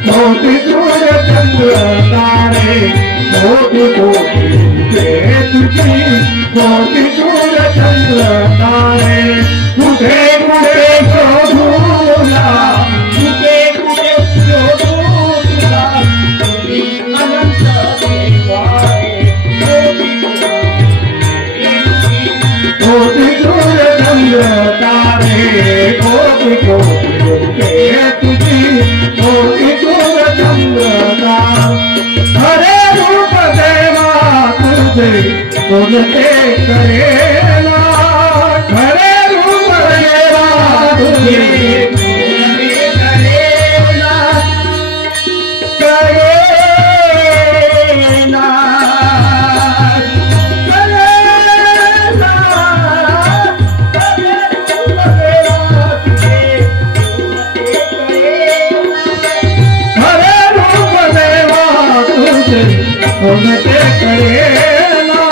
कोटी सूर्य चंद्र तारे, कोटी कोटी तुझी, कोटी सूर्य चंद्र तारे. कुठे कुठे शोधूला, कुठे कुठे शोधूला, तुझी अनंत देवा रे. कोटी सूर्य चंद्र तारे, कोटी कोटी रूपे तुझी, कोटी सूर्य चंद्र तारे. हरे रूप देवा तुझे कोणते करेला, हरे रूप देवा तुझे कोणते करेला, करेला, कोणते करेला.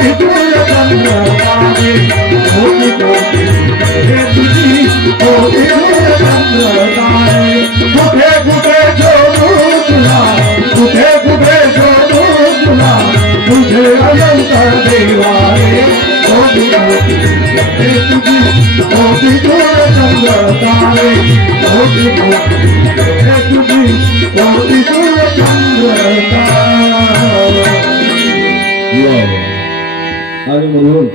कोटी सूर्य चंद्र तारे कोटी कोटी हे तुझी कोटी सूर्य चंद्र तारे कुठे कुठे शोधू तुला कुठे कुठे शोधू तुला तुझे अनंत देवा रे कोटी कोटी हे तुझी कोटी सूर्य चंद्र तारे कोटी कोटी हे तुझी कोटी सूर्य चंद्र तारे आणि म्हणून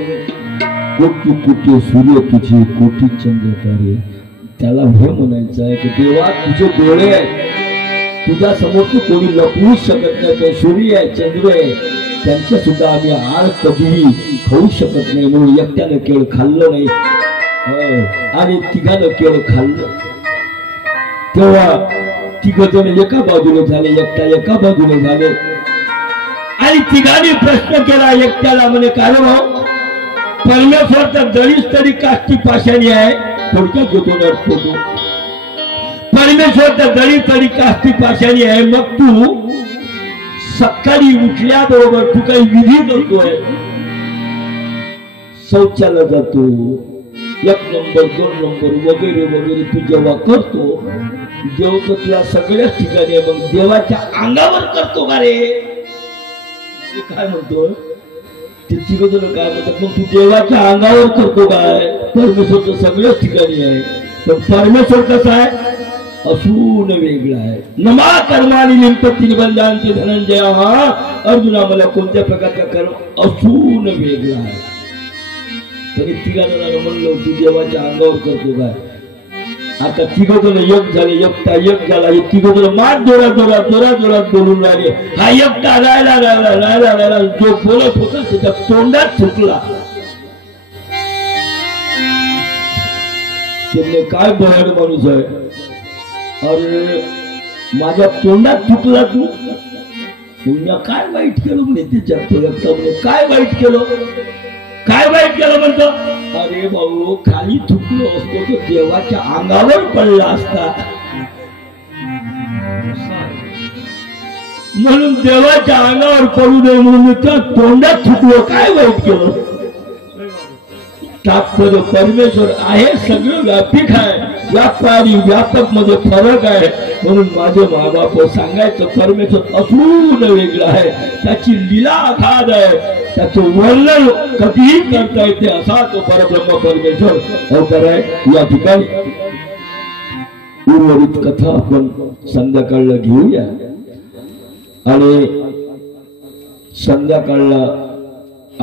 कोटी कोटी सूर्य तुझे कोटी चंद्र तारे त्याला हे म्हणायचं आहे की देवा तुझे डोळे आहेत तुझ्या समोर तू कोणी लपवूच शकत नाही ते सूर्य आहे चंद्र आहे त्यांच्या सुद्धा आम्ही आळ कधीही खाऊ शकत नाही म्हणून एकट्यानं केळ खाल्लं नाही आणि तिघानं केळ खाल्लं तेव्हा तिघ जण एका बाजूने झाले एकटा एका बाजूने झाले आणि तिघांनी प्रश्न केला एकट्याला म्हणे काय भाऊ परमेश्वरचा दळीच तरी काष्टी पाशाणी आहे थोडक्यात घेतो परमेश्वरचा दळी तरी काष्टी पाशाणी आहे मग तू सकाळी उठल्याबरोबर तू काही विधी करतोय शौचाला जातो 1 नंबर 2 नंबर वगैरे वगैरे तू जेव्हा करतो देव तर तुला सगळ्याच ठिकाणी मग देवाच्या अंगावर करतो का रे काय म्हणतो ते तिघजण काय म्हणतात मग तू देवाच्या अंगावर करतो काय परमेश्वर तर सगळ्याच ठिकाणी आहे पण परमेश्वर कसा आहे असून वेगळा आहे नमा कर्मानी निम्पत्ती निबंधांचे धनंजय हा अर्जुना मला कोणत्या प्रकारचा कर्म असून वेगळा आहे तरी तिघांना म्हणलं तू देवाच्या अंगावर करतो काय आता तिघजण एक झाले एकटा एक झाला हे तिघजण मात जोरात बोलून राहिले हा एकटा राहिला जो बोलत होता त्याच्या तोंडात थुकला त्यांनी काय बराड माणूस आहे अरे माझ्या तोंडात थुकला तू मी काय वाईट केलं म्हणे त्याच्यात म्हणे काय वाईट केलं म्हणतो अरे भाऊ खाली थुकलो असतो तो देवाच्या अंगावर पडला असता म्हणून देवाच्या अंगावर पडू नये म्हणून त्या तोंडात थुकलो काय वाईट केलं तात्पर्य परमेश्वर आहे सगळं व्यापक आहे व्यापारी व्यापक मध्ये फरक आहे म्हणून माझे माबाप सांगायचं परमेश्वर असून वेगळं आहे त्याची लीला अगाध आहे त्याचं वर्णन कधीही करता येते असा तो परब्रह्म परमेश्वर अवतार आहे या ठिकाणी उर्वरित कथा आपण संध्याकाळला घेऊया आणि संध्याकाळला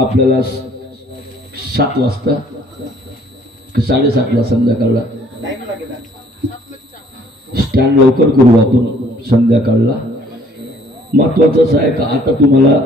आपल्याला 7 वाजता 7:30 ला संध्याकाळला स्टँड लवकर करू आपण संध्याकाळला महत्वाचं आहे का आता तुम्हाला